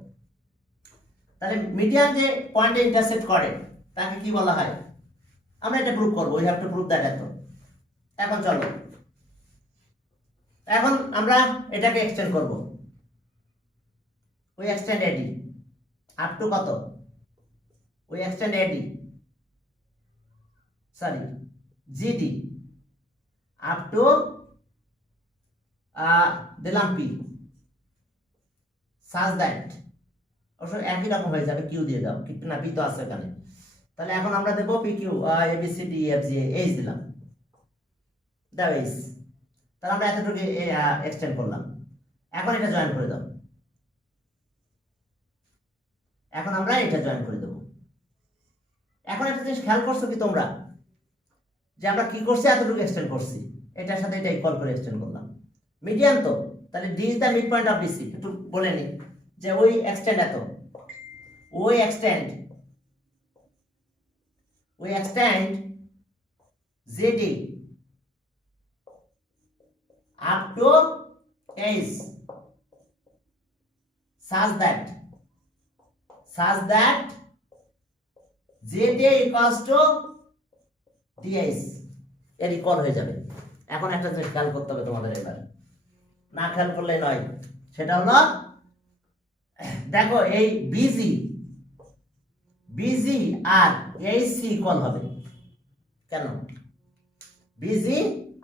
তাহলে মিডিয়ান যে পয়েন্টে ইন্টারসেক্ট করে তাকে কি বলা হয়? আমরা এটা প্রুভ করব। We have to prove that. এখন চলো, এখন আমরা এটাকে এক্সটেন্ড করব। We extend AD up to কত? We extend AD GD up to দিলাম P, such that অবশ্য একই রকম হয়ে যাবে, কিউ দিয়ে দাও, কিন্তু না P তো আছে এখানে। তাহলে এখন আমরা দেব PQ ABCD EFG H দিলাম, দাও H। তাহলে আমরা এতটুকু এক্সটেন্ড করলাম। এখন এটা জয়েন করে দাও। এখন আমরা এটা জয়েন করে দেব। এখন একটা জিনিস খেয়াল করছো কি তোমরা, যে আমরা কি করছি? এতটুকু এক্সটেন্ড করছি, এটার সাথে এটা ইকুয়াল করে এক্সটেন্ড করলাম। মিডিয়ান তো, তাহলে D is the mid point of BC। একটু বলে নি যে ওই এক্সটেন্ড এত, ওই extend ZD up to H, such that ZD equals to DH এর ইকুয়াল হয়ে যাবে। এখন একটা জিনিস খেয়াল করতে হবে তোমাদের, এবার না খেয়াল করলে নয়। সেটা হলো, দেখো এই BG আর AC ইকুয়াল হবে। কেন? BG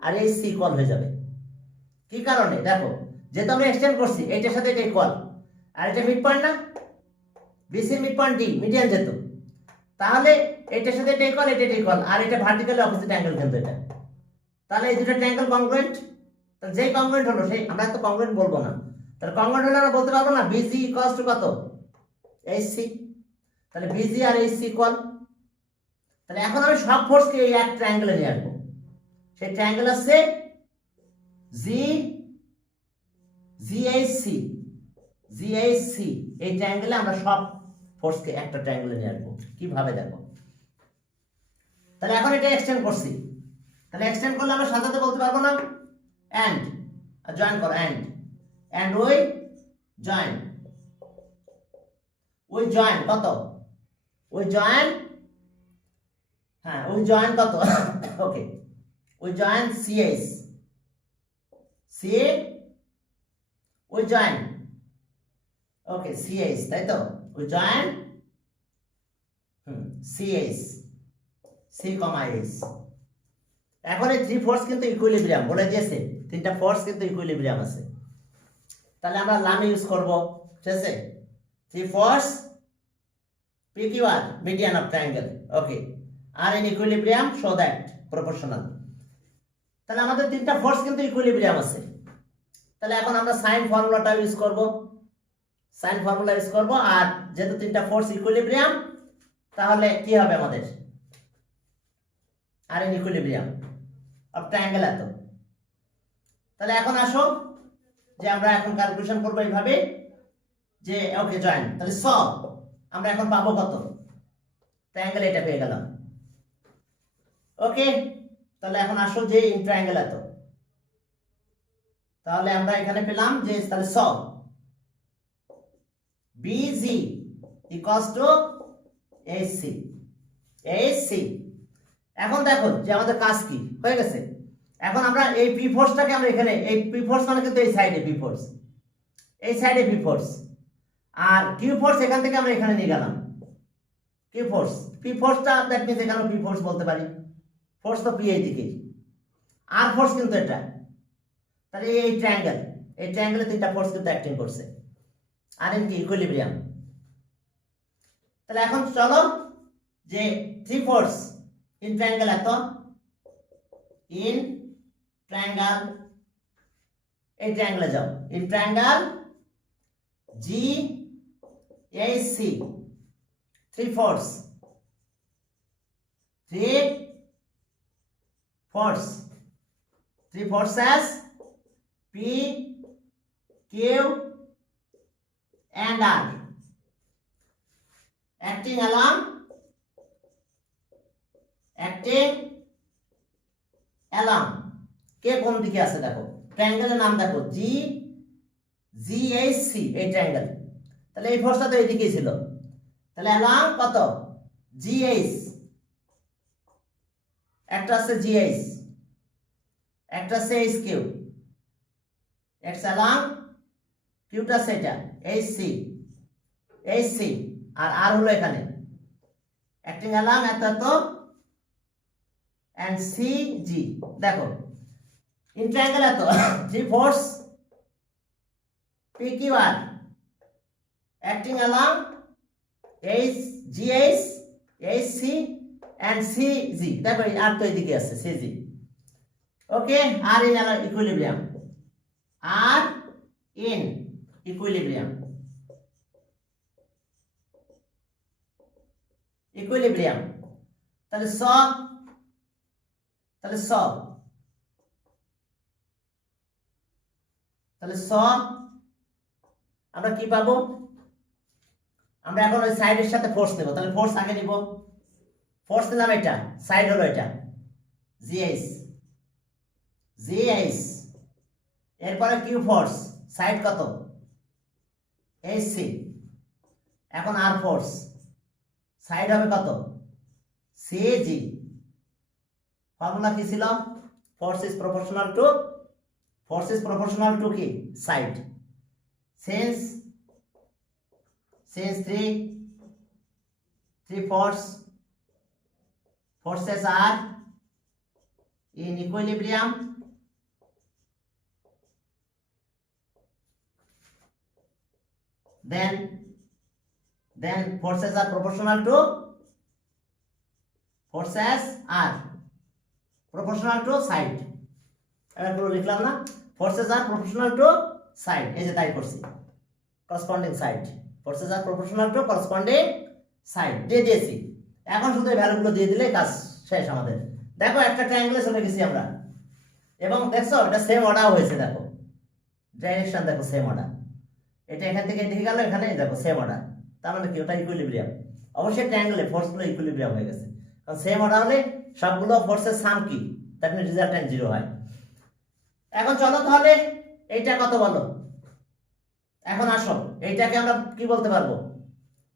আর AC ইকুয়াল হয়ে যাবে। কি কারণে? দেখো, যেহেতু আমরা এক্সটেন্ড করছি, এটার সাথে এটা ইকুয়াল, আর এটা মিড পয়েন্ট না, BC mid point D median যেহেতু, তাহলে এটার সাথে এটা ইকুয়াল, এটা ইকুয়াল, আর এটা ভার্টিক্যালি অপোজিট অ্যাঙ্গেল কিন্তু এটা। তাহলে এই দুটো ট্রায়াঙ্গেল কংগ্রুয়েন্ট। তাহলে যেই কংগ্রুয়েন্ট হলো, সেই আমরা তো কংগ্রুয়েন্ট বলবো না, তাহলে কংগ্রুয়েন্ট হলে আমরা বলতে পারবো না BG ইকুয়ালস টু কত? AC। তাহলে BG আর AC ইকুয়াল। তাহলে এখন আমি সব ফোর্সকে এই এক ট্রায়াঙ্গেলে নিয়ে আসবো। সেই ট্রায়াঙ্গেল আছে GHC। এই ট্রায়াঙ্গেলে আমরা সব ফোর্সকে একটা ট্রায়াঙ্গেলে নিয়ে আসবো। কিভাবে? দেখো, তাহলে এখন এটা এক্সটেন্ড করছি, তাহলে এক্সটেন্ড করলে আমরা সাজাতে বলতে পারবো না? এন্ড জয়েন করো, এন্ড উই জয়েন কত? উই জয়েন কত? Okay, we join CH, we join okay CH, তাই তো? We join CH, C, H। এখন এই থ্রি ফোর্স কিন্তু ইকুইলিব্রিয়াম বলে দিয়েছে, তিনটা ফোর্স কিন্তু ইকুইলিব্রিয়াম আছে। তাহলে আমরা লাম ইউজ করব, ঠিক আছে? Three force PQR median of triangle, okay, are in equilibrium, so that proportional। তাহলে আমাদের তিনটা ফোর্স কিন্তু ইকুইলিব্রিয়াম আছে। তাহলে এখন আমরা সাইন ফর্মুলাটা ইউজ করব, আর যেহেতু তিনটা ফোর্স ইকুইলিব্রিয়াম, তাহলে কি হবে আমাদের? আর ইন ইকুইলিব্রিয়াম অফ ট্রায়াঙ্গেল এত। তাহলে এখন আসো যে আমরা এখন ক্যালকুলেশন করব এইভাবে যে ওকে জয়েন, তাহলে আমরা এখন পাবো কত? ট্রায়াঙ্গেল এটা পেয়ে গেলাম। ওকে, তাহলে এখন আসো যে ইন ট্রায়াঙ্গেল এত, তাহলে আমরা এখানে পেলাম যে তাহলে স BG equals to HC. HC এখন দেখো যে আমাদের কাজ কি হয়ে গেছে। এখন আমরা এই পি ফোর্সটাকে আমরা এখানে, এই পি ফোর্স মানে কিন্তু এই সাইডে পি ফোর্স, এই সাইডে পি ফোর্স, আর কিউ ফোর্স এখান থেকে আমরা এখানে নিয়ে গেলাম কিউ ফোর্স। পি ফোর্সটা দ্যাট মিন্স এখানে পি ফোর্স বলতে পারি, ফোর্স তো পি এই দিকে, আর ফোর্স কিন্তু এটা। তাহলে এই ট্রায়াঙ্গেল, এই ট্রায়াঙ্গেলে তিনটা ফোর্স কিন্তু অ্যাক্টিং করছে, আর এন কি ইকুইলিব্রিয়াম। তাহলে এখন চলো যে থ্রি ফোর্স ইন ট্রায়াঙ্গেল এত, ইন ট্রায়াঙ্গেল, এই ট্রায়াঙ্গেলে যাও, in triangle G H C, three force, three force, three forces P, Q and R acting along কে কোন দিকে আছে দেখো, ট্রায়াঙ্গেলের নাম দেখো জি জি এইচ সি, এই ট্রায়াঙ্গেল। তাহলে এই ফোর্সটা তো এইদিকেই ছিল, তাহলে অ্যালং কত জি এইচ, একটা আছে জি এইচ, একটা আছে এইচ কিউ, এক্স অ্যালং কিউটা সেটা এইচ সি, এইচ সি, আর আর হলো এখানে অ্যাক্টিং অ্যালং এত তো এন্ড সি জি। দেখো ইন ট্রায়াঙ্গেল এত three force P Q R acting along H G H, H C and C G. দেখো আর তো এদিকে আছে C G. Okay, are in equilibrium, are in equilibrium, equilibrium. তাহলে স, তাহলে স, তাহলে স আমরা কি পাবো, আমরা এখন ওই সাইডের সাথে ফোর্স নেব। তাহলে ফোর্স আগে নিব, ফোর্স নিলাম, এটা সাইড হলো এটা জিএইচ, জিএইচ, এরপরে কিউ ফোর্স সাইড কত এইচসি, এখন আর ফোর্স সাইড হবে কত সিজি। ফর্মুলা কি ছিল, force is proportional to, force is proportional to কি side. Since three forces are in equilibrium, then forces are proportional to, forces are proportional to side। এটা পুরো লিখলাম না, forces are proportional to side, এই যে তাই করছি, corresponding side, forces are proportional to corresponding side দিয়ে দিয়েছি। এখন শুধু এই ভ্যালুগুলো দিয়ে দিলে কাজ শেষ আমাদের। দেখো একটা ট্রায়াঙ্গেলে চলে গেছি আমরা, এবং দেখছো এটা সেম অর্ডার হয়েছে, দেখো ডাইরেকশন দেখো সেম অর্ডার, এটা এখান থেকে এদিকে গেল, এখানে দেখো সেম অর্ডার, তার মানে কি ওটা ইকুইলিব্রিয়াম। অবশ্যই ট্রায়াঙ্গেলে ফোর্সগুলো ইকুইলিব্রিয়াম হয়ে গেছে, কারণ সেম অর্ডার হলে সবগুলো ফোর্সের সাম কি, দ্যাট মিন্স রিজাল্টেন্ট জিরো হয়। এখন চলো তাহলে এইটা কত বলো, এখন আসো এইটাকে আমরা কি বলতে পারবো,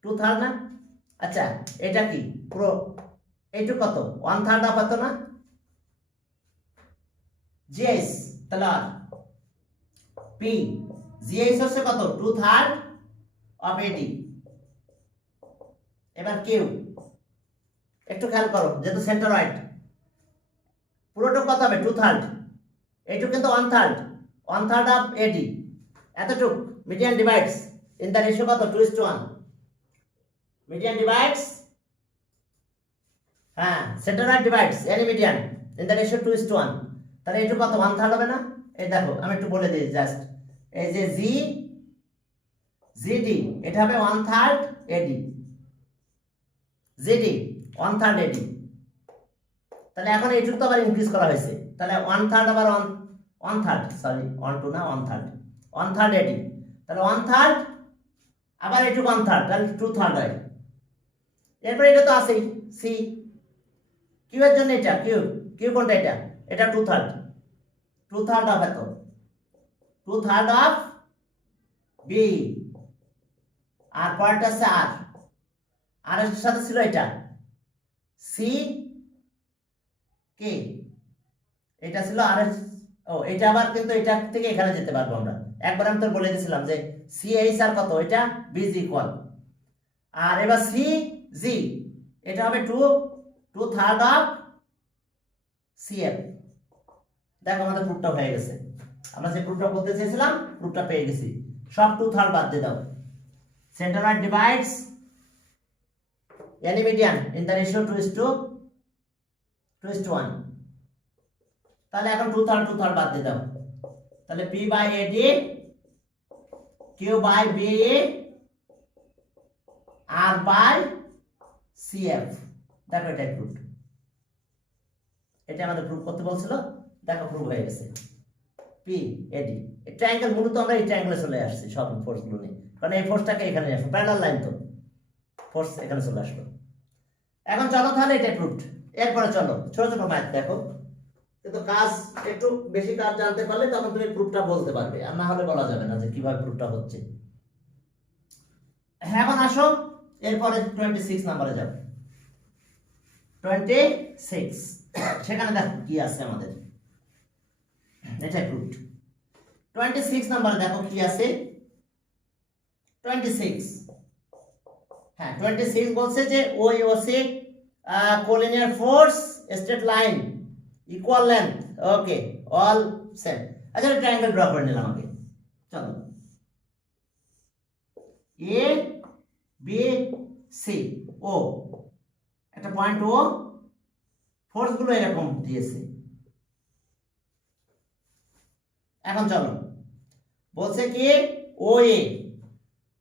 2/3 না? আচ্ছা এটা কি পুরো এইটুক কত 1/3 অফ এত না জিএস, তাহলে আর পি জিএস হচ্ছে কত 2/3 অফ এডি। এবার কিউ একটু খেয়াল করো, যেহেতু সেন্টারয়েড পুরোটুক কত হবে 2/3, এইটুক কিন্তু 1/3 অফ এডি, এতটুক median divides in the ratio কত 2:1, median divides, centroid divides any median in the ratio 2:1, তাহলে এটা কত 1/3 হবে না? এই দেখো আমি একটু বলে দিই জাস্ট, এই যে জি জিডি এটা হবে 1/3 এডি, জিডি 1/3 এডি। তাহলে এখন এইটুকু তো আবার ইনক্রিজ করা হয়েছে, তাহলে 1/3 আবার 1/3 সরি 1/2 না 1/3 এডি, তাহলে 1/3 আবার এইটুকু 1/3, তাহলে 2/3 হয়। এরপর এটা তো আছেই সি, কিউ এর জন্য এটা কিউ, কিউ কোনটা এটা, এটা 2/3 অফ এত, 2/3 অফ বি, আর পরেরটা হচ্ছে আর, আর এর সাথে ছিল এটা সি কে, এটা ছিল আর এর, ও এটা আবার কিন্তু এটা থেকে এখানে যেতে পারবো আমরা। একবার আমি তো বলে দিয়েছিলাম যে সি এইচ আর কত, এটা বিজ ইকুয়াল, আর এবার সি জি এটা হবে 2/3 অফ সিএফ। দেখো আমাদের প্রুফটা হয়ে গেছে, আমরা যে প্রুফটা করতে চেয়েছিলাম প্রুফটা পেয়ে গেছি। সব 2/3 বাদ দিয়ে দাও। Centroid divides any median in the ratio 2:1। তাহলে এখন 2/3 বাদ দিয়ে দাও, তাহলে P by AD Q by BE R by CF। দেখো এটা প্রুফ, এটা আমাদের প্রুফ করতে বলছিল, দেখো প্রুফ হয়ে গেছে। P AD এই ট্রায়াঙ্গেল, মূলত আমরা এই ট্রায়াঙ্গেলে চলে আসছি সব ফোর্সগুলো নিয়ে, কারণ এই ফোর্সটাকে এখানে আসবে, প্যারালাল লাইন তো ফোর্স এখানে চলে আসলো। এখন চলো তাহলে এটা প্রুফ। এরপরে চলো ছোট ছোট ম্যাথ দেখো, কিন্তু কাজ একটু বেশি কাজ জানতে পারলে তখন তুমি প্রুফটা বলতে পারবে, আর না হলে বলা যাবে না যে কিভাবে প্রুফটা হচ্ছে। এখন আসো এরপরে 26 নম্বরে যাও। 26 সেখানে দেখো কি আছে আমাদের, এটাই প্রুফ। 26 নম্বরে দেখো কি আছে। 26, হ্যাঁ 26 বলছে যে ওই OC collinear force straight line equal length, okay all same. আচ্ছা ট্রায়াঙ্গেল ড্র করে নিলাম আগে, চলো এ বি সি ও, একটা পয়েন্ট ও, ফোর্স গুলো এরকম দিয়েছে। এখন চলো বলছে কি ও এ,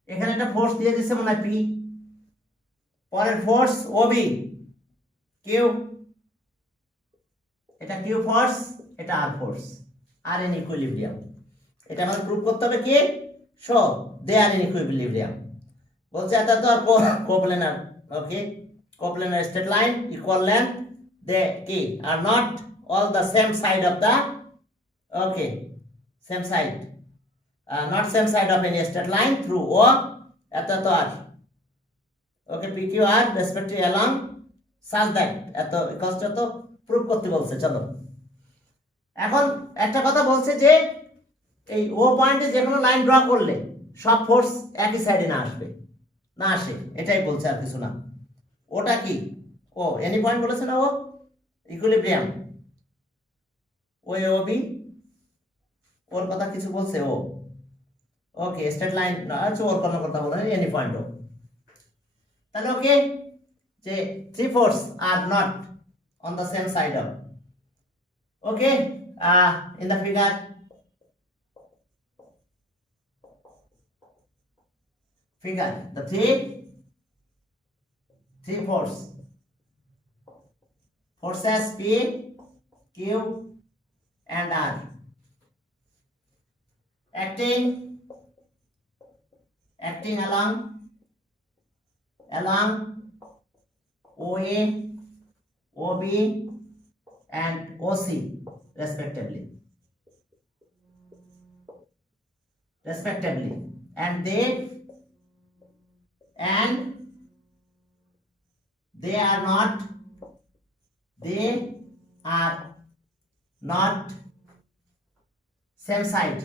এখানে একটা ফোর্স দিয়ে দিচ্ছে মনে হয় পি, পরের ফোর্স ও বি কিউ, এটা কিউ ফোর্স, এটা R force, are in equilibrium. এটা আমাদের প্রুফ করতে হবে কি, show they are in equilibrium. বলছে এটা তো coplanar, okay coplanar straight line equal length, they কি are not all the same side of the, okay same side, not same side of any straight line through O এত তো আর, okay P Q R respective along such that এত কষ্ট তো proof করতে বলছে। চলো এখন একটা কথা বলছে যে এই ও পয়েন্টে যে কোনো লাইন ড্র করলে সব ফোর্স একই সাইডে না আসবে, না আসে, এটাই বলছে আর কিছু না। ওটা কি ও এনি পয়েন্ট বলেছে না, ও equilibrium, O A O B, ওর কথা কিছু বলছে ও, ওকে স্ট্রেট লাইন না, আচ্ছা ওর কোনো কথা বলে এনি পয়েন্ট ও। তাহলে ওকে যে three force are not on the same side of, okay in the figure the three forces P Q and R acting along OA OB and OC respectively, and they are not same side,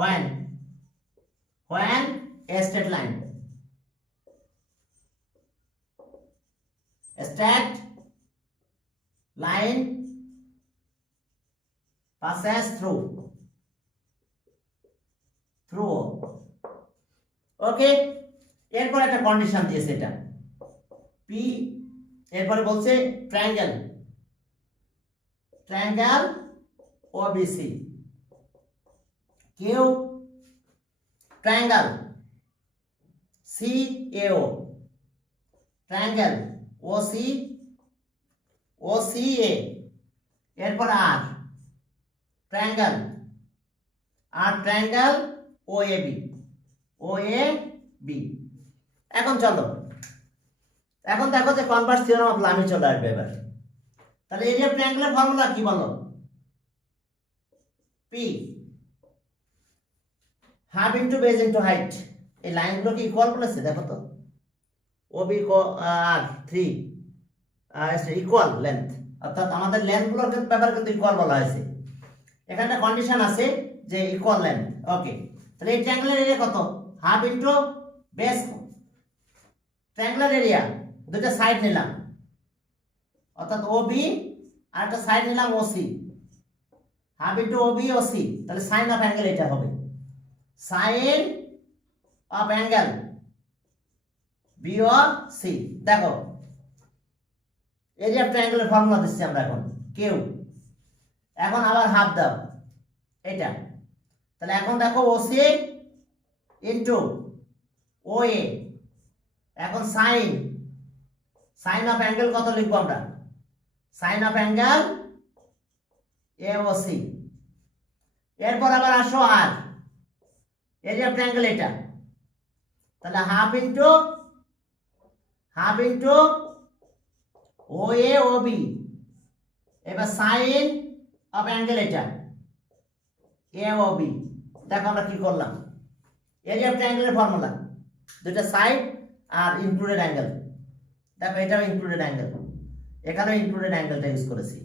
when a straight line passes through okay. এরপর একটা condition দিয়েছে এটা P, এরপরে বলছে triangle OBC Q, triangle CAO, triangle OCA, এরপর আর triangle OAB, O A B. এখন চলো, এখন দেখো যে কনভার্স থিওরাম অফ লামি চলে আসবে এবার। তাহলে এরিয়া অফ ট্রায়াঙ্গেলের ফর্মুলা কি বলো? P half into base into height. এই লাইনগুলো কি ইকুয়াল বলেছে দেখো তো, ও বি আর 3 ইকুয়াল লেন্থ, অর্থাৎ আমাদের লেন্থগুলোর ব্যাপারে কিন্তু ইকুয়াল বলা হয়েছে। এখানে কন্ডিশন আছে যে ইকুয়াল লেন্থ। ওকে, তাহলে এই ট্রায়াঙ্গেলের এরিয়া কত? হাফ ইন্টু বেস ট্রায়াঙ্গেলের এরিয়া, দুটো সাইড নিলাম, অর্থাৎ ও বি আর একটা সাইড নিলাম O C, half into O B O C. তাহলে সাইন অফ অ্যাঙ্গেল এটা হবে, sine of angle B O C. দেখো এরিয়া অফ ট্রায়াঙ্গেলের ফর্মুলা দিচ্ছি আমরা এখন, কিউ। এখন আবার হাফ দাও এটা, তাহলে এখন দেখো ও সি ইন্টু ও এ। এখন সাইন, সাইন অফ অ্যাঙ্গেল কত লিখবো আমরা? Sine of angle A O C. এরপর আবার আসো আর এরিয়া অফ ট্রায়াঙ্গেল এটা, তাহলে half into O A O B. এবার সাইন অফ অ্যাঙ্গেল এটা এ ও বি। দেখো আমরা কি করলাম, এরিয়া অফ ট্রায়াঙ্গেলের ফর্মুলা, দুটো সাইড আর ইনক্লুডেড অ্যাঙ্গেল। দেখো এটাও ইনক্লুডেড অ্যাঙ্গেল, এখানেও ইনক্লুডেড অ্যাঙ্গেলটা ইউজ করেছি।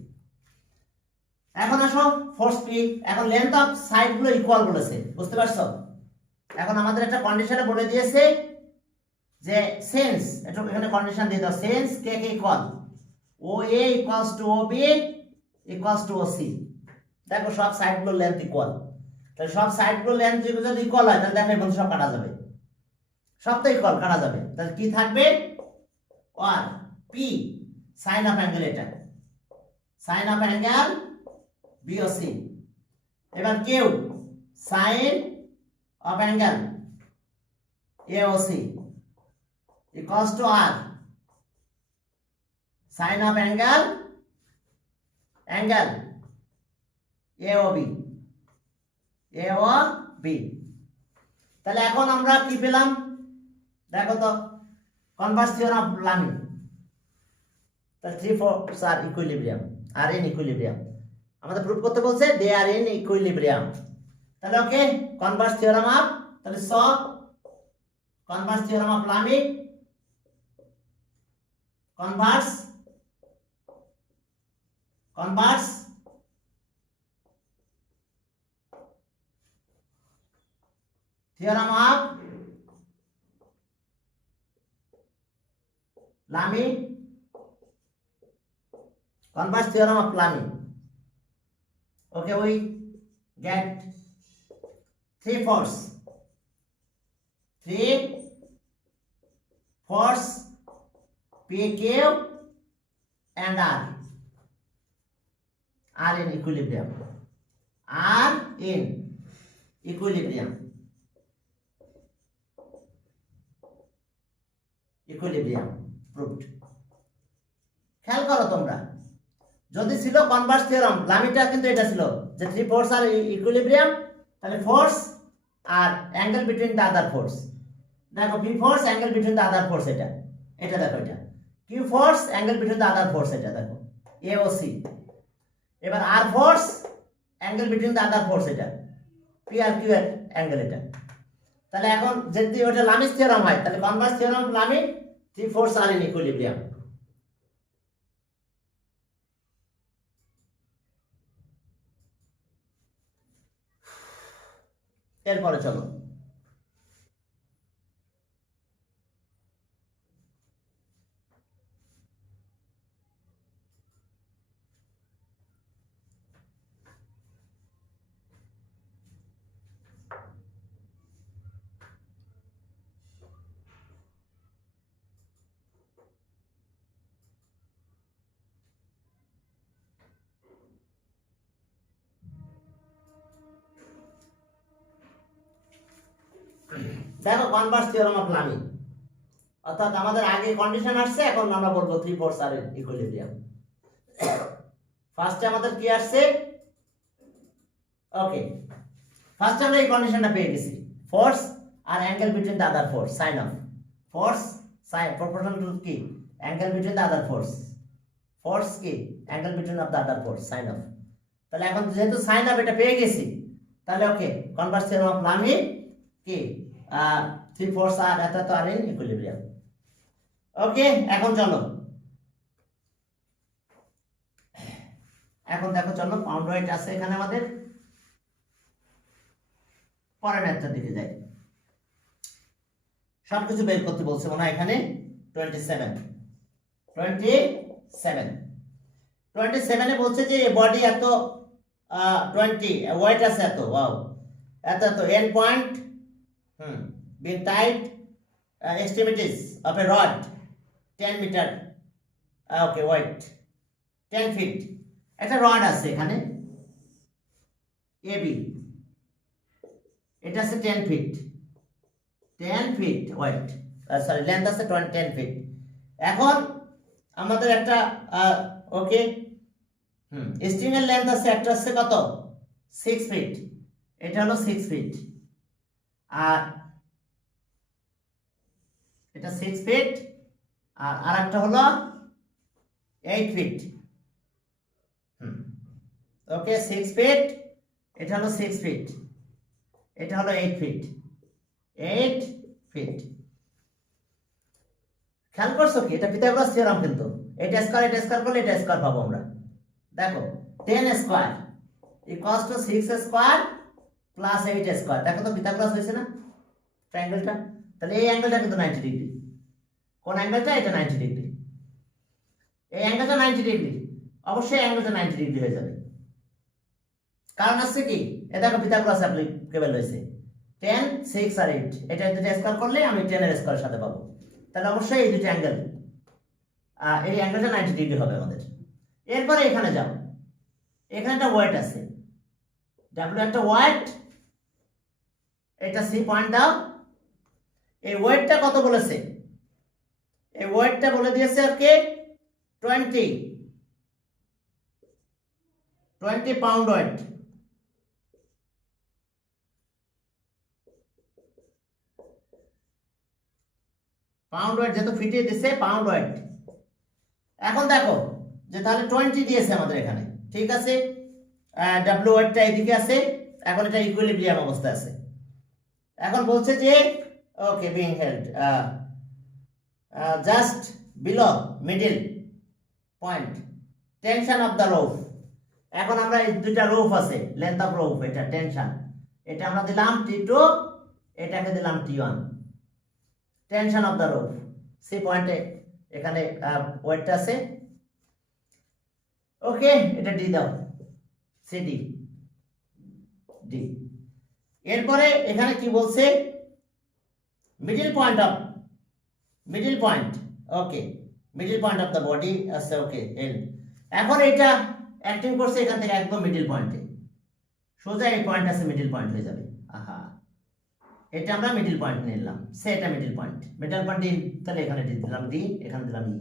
এখন আসো ফোর্স পি। এখন লেন্থ অফ সাইডগুলো ইকুয়াল বলেছে, বুঝতে পারছো? এখন আমাদের একটা কন্ডিশনে বলে দিয়েছে যে সেন্স, এটা এখানে কন্ডিশন দিয়ে দাও, সেন্স কে কে equal O A equals to O B equals to O C. দেখো সব সাইডগুলোর লেন্থ ইকুয়াল, তাহলে সব সাইডগুলোর লেন্থ যদি ইকুয়াল হয় তাহলে দেখো এই বন্ধু সব কাটা যাবে, সব তো ইকুয়াল কাটা যাবে। তাহলে কি থাকবে? আর পি সাইন অফ অ্যাঙ্গেল এটা, sine of angle B O C. এবার Q sine of angle A O C equals to R sine of angle A O B, A O B. তাহলে এখন আমরা কি পেলাম দেখো তো, কনভার্স থিওরাম অফ লামি। তাহলে 3 4 আর ইকুইলিব্রিয়াম, আর ইন ইকুইলিব্রিয়াম আমাদের প্রুফ করতে বলছে, দে আর ইন ইকুইলিব্রিয়াম। তাহলে ওকে, কনভার্স থিওরাম অফ, তাহলে স converse theorem of Lami, converse theorem of Lami, converse theorem of Lamy. Okay, we get 3 force P, Q and R in equilibrium, equilibrium proved. খেয়াল করো তোমরা, যদি ছিল Converse theorem লামিটা কিন্তু এটা ছিল যে 3 ফোর্স আর ইকুইলিব্রিয়াম, তাহলে force R angle between the other force. দেখো P force angle between the other force, এটা দেখো, এটা Q force angle between the other force, এটা দেখো এ ও সি। এবার R force angle between the other force, এটা P আর Q এর অ্যাঙ্গেল এটা। তাহলে এখন যদি ওটা লামিস থিওরাম হয়, তাহলে converse theorem of Lami 3 force are in equilibrium. এরপরে চলো দেখো কনভার্স থিওরাম অফ লামি, অর্থাৎ আমাদের আগে কন্ডিশন আসছে, এখন আমরা বলবো 3 ফোর্স আর ইকুইলিব্রিয়াম। ফার্স্টে আমাদের কি আসছে? ওকে, ফার্স্টে আমরা এই কন্ডিশনটা পেয়ে গেছি, force R angle between the other force sine of force sine proportional to কি angle between the other force force কি angle between of the other force sine of. তাহলে এখন যেহেতু সাইন অফ এটা পেয়ে গেছি তাহলে okay converse theorem of Lami কি থ্রি ফোর্স আর এত আর ইন ইকুইলিব্রিয়াম। ওকে এখন চলো এখন দেখো চলো পাউন্ড ওয়েট আছে এখানে আমাদের পরের ম্যাথটার দিকে যাই। সবকিছু বের করতে বলছে মনে হয় এখানে 27 এ বলছে যে বডি এত 20 ওয়েট আছে এত ওয়াও এত এত end point being tied extremities of a rod 10 meter okay wait 10 feet একটা রড আছে এখানে AB এটা আছে 10 ফিট ওয়েট সরি লেন্থ আছে 10 ফিট। এখন আমাদের একটা ওকে স্ট্রিং এর লেন্থ আছে একটা আছে কত 6 ফিট এটা হলো 6 ফিট আর এটা 6 ফিট আর আরেকটা হলো 8 ফিট ওকে 6 ফিট এটা হলো 6 ফিট এটা হলো 8 ফিট খেয়াল করছো কি এটা পিথাগোরাস থিওরাম কিন্তু এটা স্কয়ার করলে এটা স্কয়ার পাবো আমরা। দেখো 10 square equals to 6 square plus 8 square. দেখো তো পিথাগোরাস হয়েছে না ট্রায়াঙ্গেলটা। তাহলে এই অ্যাঙ্গেলটা কিন্তু 90 ডিগ্রি। কোন অ্যাঙ্গেলটা এটা 90 ডিগ্রি। এই অ্যাঙ্গেলটা 90 ডিগ্রি অবশ্যই অ্যাঙ্গেলটা 90 ডিগ্রি হয়ে যাবে। কারণ আছে কি এ দেখো পিথাগোরাস অ্যাপ্লিকেবল হয়েছে 10 6 আর 8 এটা দুটো স্কয়ার করলে আমি 10 এর স্কয়ারের সাথে পাবো। তাহলে অবশ্যই এই দুটো অ্যাঙ্গেল এই অ্যাঙ্গেলটা 90 ডিগ্রি হবে আমাদের। এরপরে এখানে যাও এখানে একটা ওয়েট আছে W একটা ওয়েট এটা সি পয়েন্ট দাও। এই ওয়েটটা কত বলেছে এই ওয়েটটা বলে দিয়েছে আর কি 20 পাউন্ড ওয়েট। পাউন্ড ওয়েট যেহেতু ফিটে দিছে পাউন্ড ওয়েট। এখন দেখো যে তাহলে 20 দিয়েছে আমাদের এখানে ঠিক আছে ডাব্লিউ ওয়েটটা এদিকে আছে এখন এটা ইকুইলিব্রিয়াম অবস্থায় আছে। এখন বলছে যে okay being held just below middle point tension of the rope. এখন আমরা এই দুইটা রোপ আছে লেন্থ অফ রোপ এটা টেনশন এটা আমরা দিলাম T2 এটাকে দিলাম T1 tension of the rope C পয়েন্টে এখানে ওয়েটটা আছে ওকে এটা ডি দাও সিডি ডি। এরপরে এখানে কি বলছে middle point okay middle point of the body আছে ওকে এল। এখন এটা অ্যাক্টিং করছে এখান থেকে একদম মিডল পয়েন্টে সোজা এই পয়েন্ট আছে মিডল পয়েন্ট হয়ে যাবে। আহা এটা আমরা মিডল পয়েন্ট নিলাম সে এটা মিডল পয়েন্ট ডি তাহলে এখানে দিলাম ডি এখানে দিলাম ই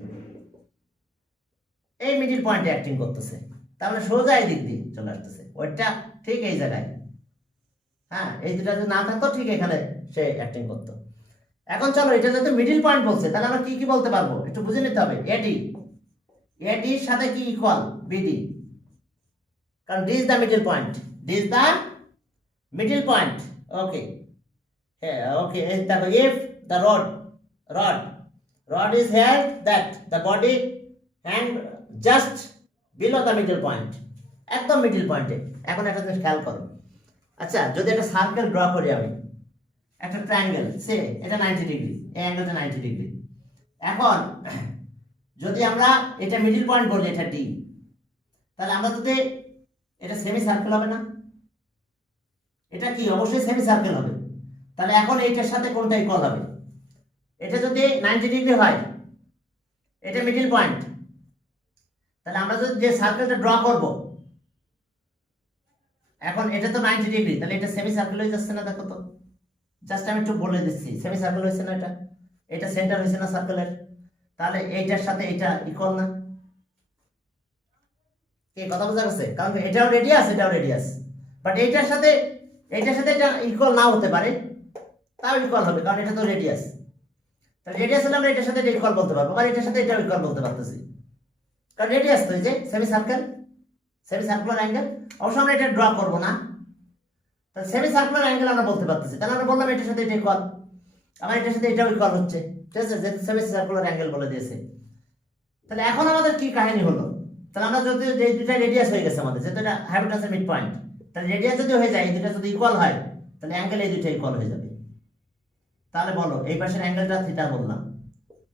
এই মিডল পয়েন্টে অ্যাক্টিং করতেছে তাহলে সোজা এই দিক দিয়ে চলে আসতেছে ওইটা ঠিক এই জায়গায় হ্যাঁ এই দুটা যদি না থাকতো ঠিক এখানে সে অ্যাক্টিং করতো। এখন চলো এটা যদি মিডল পয়েন্ট বলছে তাহলে আমরা কি কি বলতে পারবো একটু বুঝে নিতে হবে এডির সাথে কি ইকুয়াল বিডি কারণ D is the middle point okay okay দেখো if the rod is held that the body hang just below the middle point একদম মিডল পয়েন্টে। এখন একটা জিনিস খেয়াল করো আচ্ছা যদি একটা সার্কেল ড্র করি আমি একটা ট্রায়াঙ্গেল সে এটা 90 ডিগ্রি এই অ্যাঙ্গেলটা 90 ডিগ্রি। এখন যদি আমরা এটা মিডল পয়েন্ট বলি এটা ডি তাহলে আমরা যদি এটা সেমি সার্কেল হবে না এটা কি অবশ্যই সেমি সার্কেল হবে। তাহলে এখন এইটার সাথে কোনটা ইকুয়াল হবে এটা যদি 90 ডিগ্রি হয় এটা মিডল পয়েন্ট তাহলে আমরা যদি যে সার্কেলটা ড্র করব এখন এটা তো 90 ডিগ্রি তাহলে এটা সেমি সার্কেল হয়ে যাচ্ছে না। দেখো তো জাস্ট আমি একটু বলে দিচ্ছি সেমি সার্কেল হয়েছে না এটা সেন্টার হয়েছে না সার্কেলের তাহলে এইটার সাথে এটা ইকুয়াল না কি কথা বোঝা গেছে। কারণ এটাও রেডিয়াস বাট এইটার সাথে এটা ইকুয়াল নাও হতে পারে তাও ইকুয়াল হবে, কারণ এটা তো রেডিয়াস। তাহলে রেডিয়াস হলে আমরা এটার সাথে এটা ইকুয়াল বলতে পারবো, আর এটার সাথে এটা ইকুয়াল বলতে পারতেছি, কারণ রেডিয়াস তো এই যে semi circle, semi circular angle. অবশ্য আমরা এটা ড্র করবো না, তাহলে সেমি সার্কুলার অ্যাঙ্গেল আমরা বলতে পারতেছি। তাহলে আমরা বললাম এটার সাথে এটা ইকুয়াল, আমার এটার সাথে এটাও ইকুয়াল হচ্ছে, ঠিক আছে, যেহেতু সেমি সার্কুলার অ্যাঙ্গেল বলে দিয়েছে। তাহলে এখন আমাদের কি কাহিনী হলো, তাহলে আমরা যদি এই দুটা রেডিয়াস হয়ে গেছে আমাদের, যেহেতু এটা হাইপোটেনাসের মিড পয়েন্ট, তাহলে রেডিয়াস যদি হয়ে যায়, এই দুটা যদি ইকুয়াল হয়, তাহলে অ্যাঙ্গেল এই দুটো ইকুয়াল হয়ে যাবে। তাহলে বলো এই পাশের অ্যাঙ্গেলটা থিটা বললাম,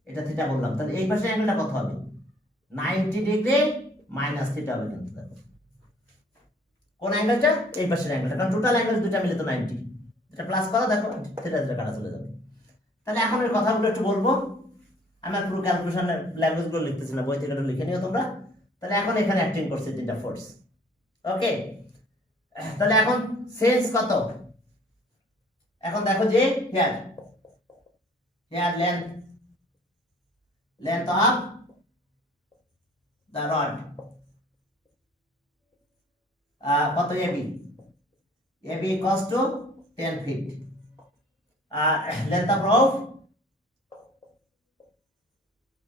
এটা থিটা বললাম, তাহলে এই পাশের অ্যাঙ্গেলটা কত হবে? 90 ডিগ্রি মাইনাস থিটা হবে। কিন্তু দেখো কোন অ্যাঙ্গেলটা? এই পাশের অ্যাঙ্গেলটা, কারণ টোটাল অ্যাঙ্গেল দুটো মিলে তো 90, এটা প্লাস করা, দেখো থিটা থিটা কাটা চলে যাবে। তাহলে এখন এর কথাগুলো একটু বলবো, আমার পুরো ক্যালকুলেশনের ল্যাঙ্গুয়েজগুলো লিখতেছি না, বই থেকে একটু লিখে নিও তোমরা। তাহলে এখন এখানে অ্যাক্টিং করছে তিনটা ফোর্স, ওকে। তাহলে এখন সেন্স কত? এখন দেখো যে here here length of the rod কত? AB equals to 10 feet. আর length of rope,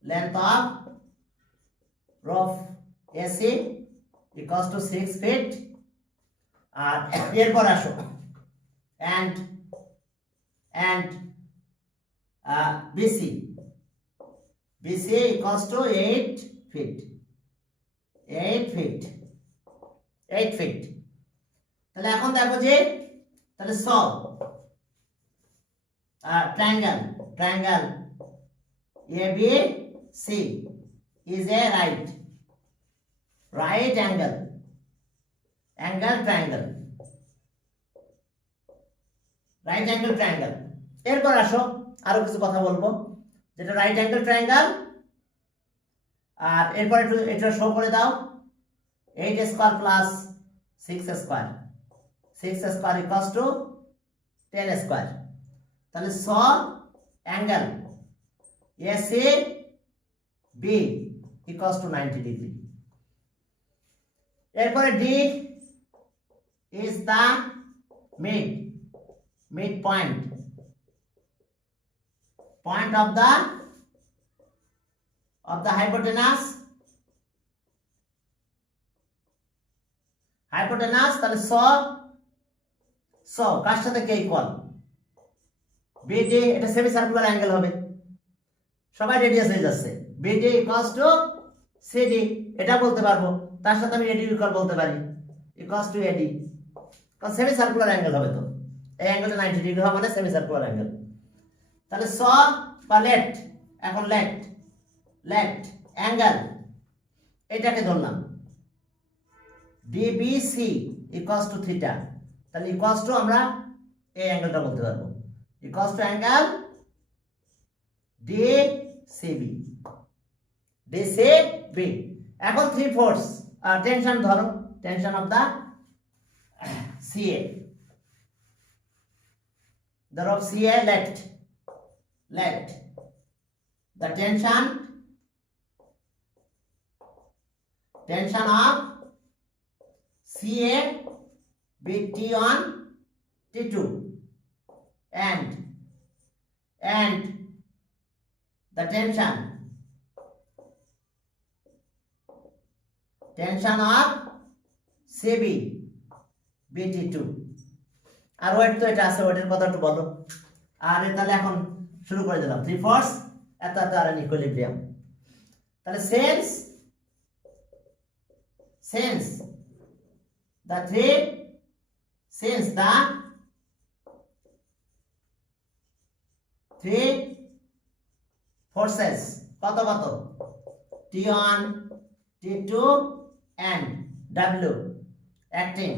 length of rope AC equals to 6 feet. আর এরপর আসো and BC equals to 8 feet, 8 feet, 8 feet। তাহলে এখন দেখো যে, তাহলে solve triangle ABC is a right angle triangle, right angle triangle। এরপর আসো আরো কিছু কথা বলবো, যেটা রাইট অ্যাঙ্গেল ট্রায়াঙ্গেল। আর এরপর একটু এটা শো করে দাও, 8 square plus 6 square, 6 square equals to 10 square. তাহলে স angle AC B equals to 90 degree. এরপরে D is the mid point of the hypotenuse, তাহলে স কার সাথে কে ইকুয়াল? BD, এটা সেমি সার্কুলার অ্যাঙ্গেল হবে, সবাই রেডিয়াস হয়ে যাচ্ছে। BD ইকুয়ালস টু CD, এটা বলতে পারবো, তার সাথে আমি AD ইকুয়াল বলতে পারি, ইকুয়ালস টু AD, কারণ সেমি সার্কুলার অ্যাঙ্গেল হবে। তো এই অ্যাঙ্গেলটা 90 ডিগ্রি হবে মানে সেমি সার্কুলার অ্যাঙ্গেল। তাহলে স বা লেফট, এখন লেফট অ্যাঙ্গেল এটাকে ধরলাম DBC ইকুয়ালস টু থিটা, তাহলে ইকুয়ালস টু আমরা এই অ্যাঙ্গেলটা বলতে পারবো, ইকুয়ালস টু অ্যাঙ্গেল DCB। এখন 3 ফোর্স টেনশন ধরো, টেনশন অফ দা CA, ধরো CA left, the tension of CA be T1 T2 and the tension of CB BT2। আর weight তো এটা আছে, ওয়েটের কথা একটু বলো। আর তাহলে এখন শুরু করে দিলাম, 3 ফোর্স এত আর ইকুইলিব্রিয়াম। তাহলে সেন্স the three forces কত T1 T2 and W acting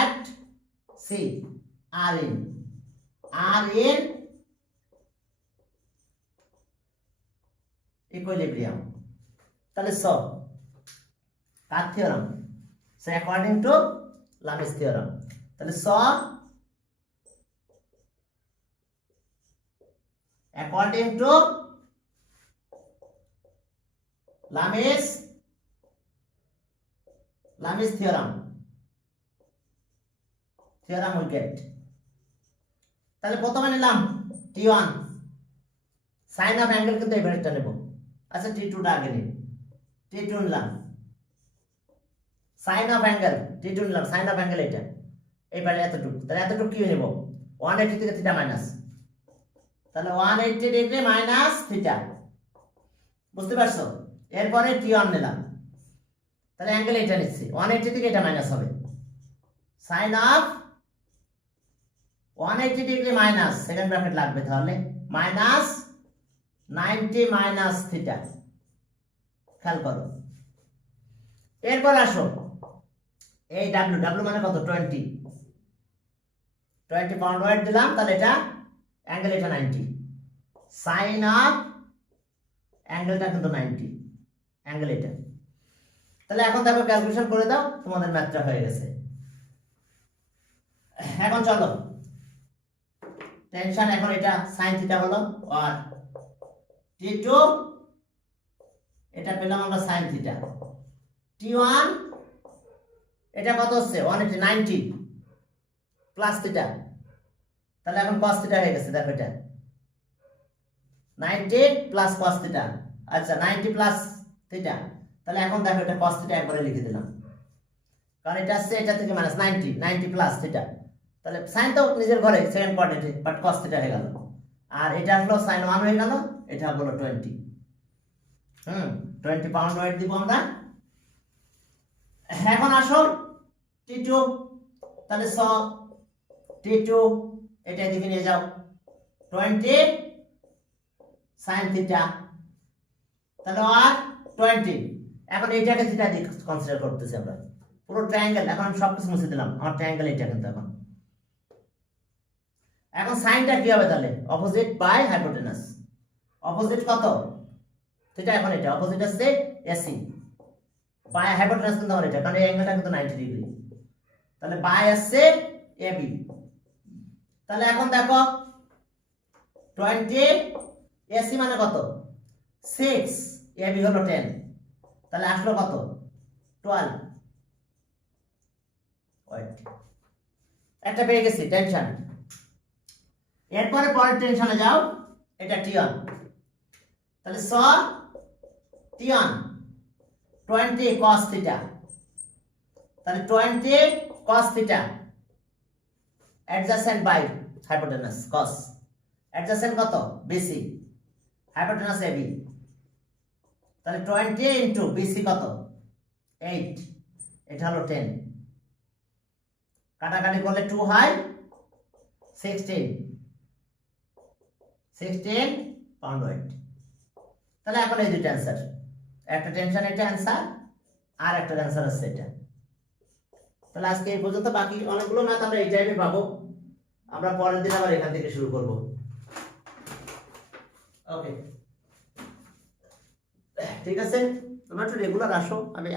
at C are in equilibrium। তাহলে কার theorem? According to Lami's theorem. তাহলে according to Lami's theorem, theorem we get. তাহলে প্রথমে নিলাম T1, সাইন অফ অ্যাঙ্গেল কিন্তু এভারেজটা নেব। আচ্ছা T2টা আগে নিই, T2 নিলাম, সাইন অফ অ্যাঙ্গেল T2 নিলাম, সাইন অফ অ্যাঙ্গেল এটা এইবারে এতটুকু, তাহলে এতটুকু কি নেব 180 থেকে থিটা মাইনাস, তাহলে 180 ডিগ্রি মাইনাস থিটা, বুঝতে পারছো? এরপরে T1 নিলাম, তাহলে অ্যাঙ্গেল এটা নিচ্ছি, 180 থেকে এটা মাইনাস হবে, sine of 180 degree minus, second bracket লাগবে তাহলে মাইনাস 90 মাইনাস থিটা। খেয়াল করো, এরপর আসো এই ডাব্লিউ, ডাব্লিউ মানে কত 20 পাউন্ড ওয়েট দিলাম, তাহলে এটা অ্যাঙ্গেল এটা 90, সাইন অফ অ্যাঙ্গেলটা কিন্তু 90, অ্যাঙ্গেল এটা। তাহলে এখন দেখো ক্যালকুলেশন করে দাও, তোমাদের ম্যাথটা হয়ে গেছে। এখন চলো টেনশন, এখন এটা সাইন থিটা হলো, আর T2 এটা পেলাম আমরা সাইন থিটা, T1 এটা কত হচ্ছে 180 90 প্লাস থিটা, তাহলে এখন cos থিটা হয়ে গেছে, দেখো এটা 90 প্লাস cos থিটা, আচ্ছা 90 প্লাস থিটা, তাহলে এখন দেখো এটা cos থিটা একবারে লিখে দিলাম, কারণ এটা আসছে এটা থেকে মাইনাস 90 প্লাস থিটা, তাহলে সাইন তো নিজের ঘরে সেকেন্ড কোয়াড্রেন্টে, বাট cos থিটা হয়ে গেল, আর এটা হলো সাইন 1 হয়ে গেল, এটা হলো 20, 20 পাউন্ড ওয়েট দিব আমরা। এখন আসো T2, তাহলে T2 এটা এদিকে নিয়ে যাও, 20 সাইন থিটা, তাহলে আর 20, এখন এইটাকে থিটা দিয়ে কনসিডার করতেছি আমরা, পুরো ট্রায়াঙ্গেল, এখন আমি সবকিছু মুছে দিলাম, আমার ট্রায়াঙ্গেল এটা কিন্তু এখন সাইনটা কি হবে তাহলে অপোজিট বাই হাইপোটেনাস, অপোজিট কত থিটা, এখন এটা অপোজিট আছে এসি, বাই হাইপোটেনাস কিন্তু আমার এটা, কারণ এই অ্যাঙ্গেলটা কিন্তু 90 ডিগ্রি, তাহলে বাই আসছে এবি, তাহলে এখন দেখো 20 এসি মানে কত 6, এবি হলো 10, তাহলে আসলো কত 12, ওয়েট একটা পেয়ে গেছি টেনশন। এরপরে পরের টেনশনে যাও, এটা T1, তাহলে T1 20 cos থিটা, তাহলে 20 cos theta adjacent by hypotenuse cos, adjacent কত BC, hypotenuse AB, তাহলে 20 ইনটু BC কত 8, এটা হলো 10, কাটাকাটি করলে 2 হয় 16 পাউন্ড ওয়েট। তাহলে এখন এই দুটো অ্যান্সার, একটা টেনশন এটা অ্যান্সার, আর একটা অ্যান্সার আছে এটা। তাহলে আজকে এই পর্যন্ত, বাকি অনেকগুলো ম্যাথ আমরা এই টাইমে পাবো, আমরা পরের দিন আবার এখান থেকে শুরু করব। ওকে ঠিক আছে, তোমরা একটু রেগুলার আসো, আমি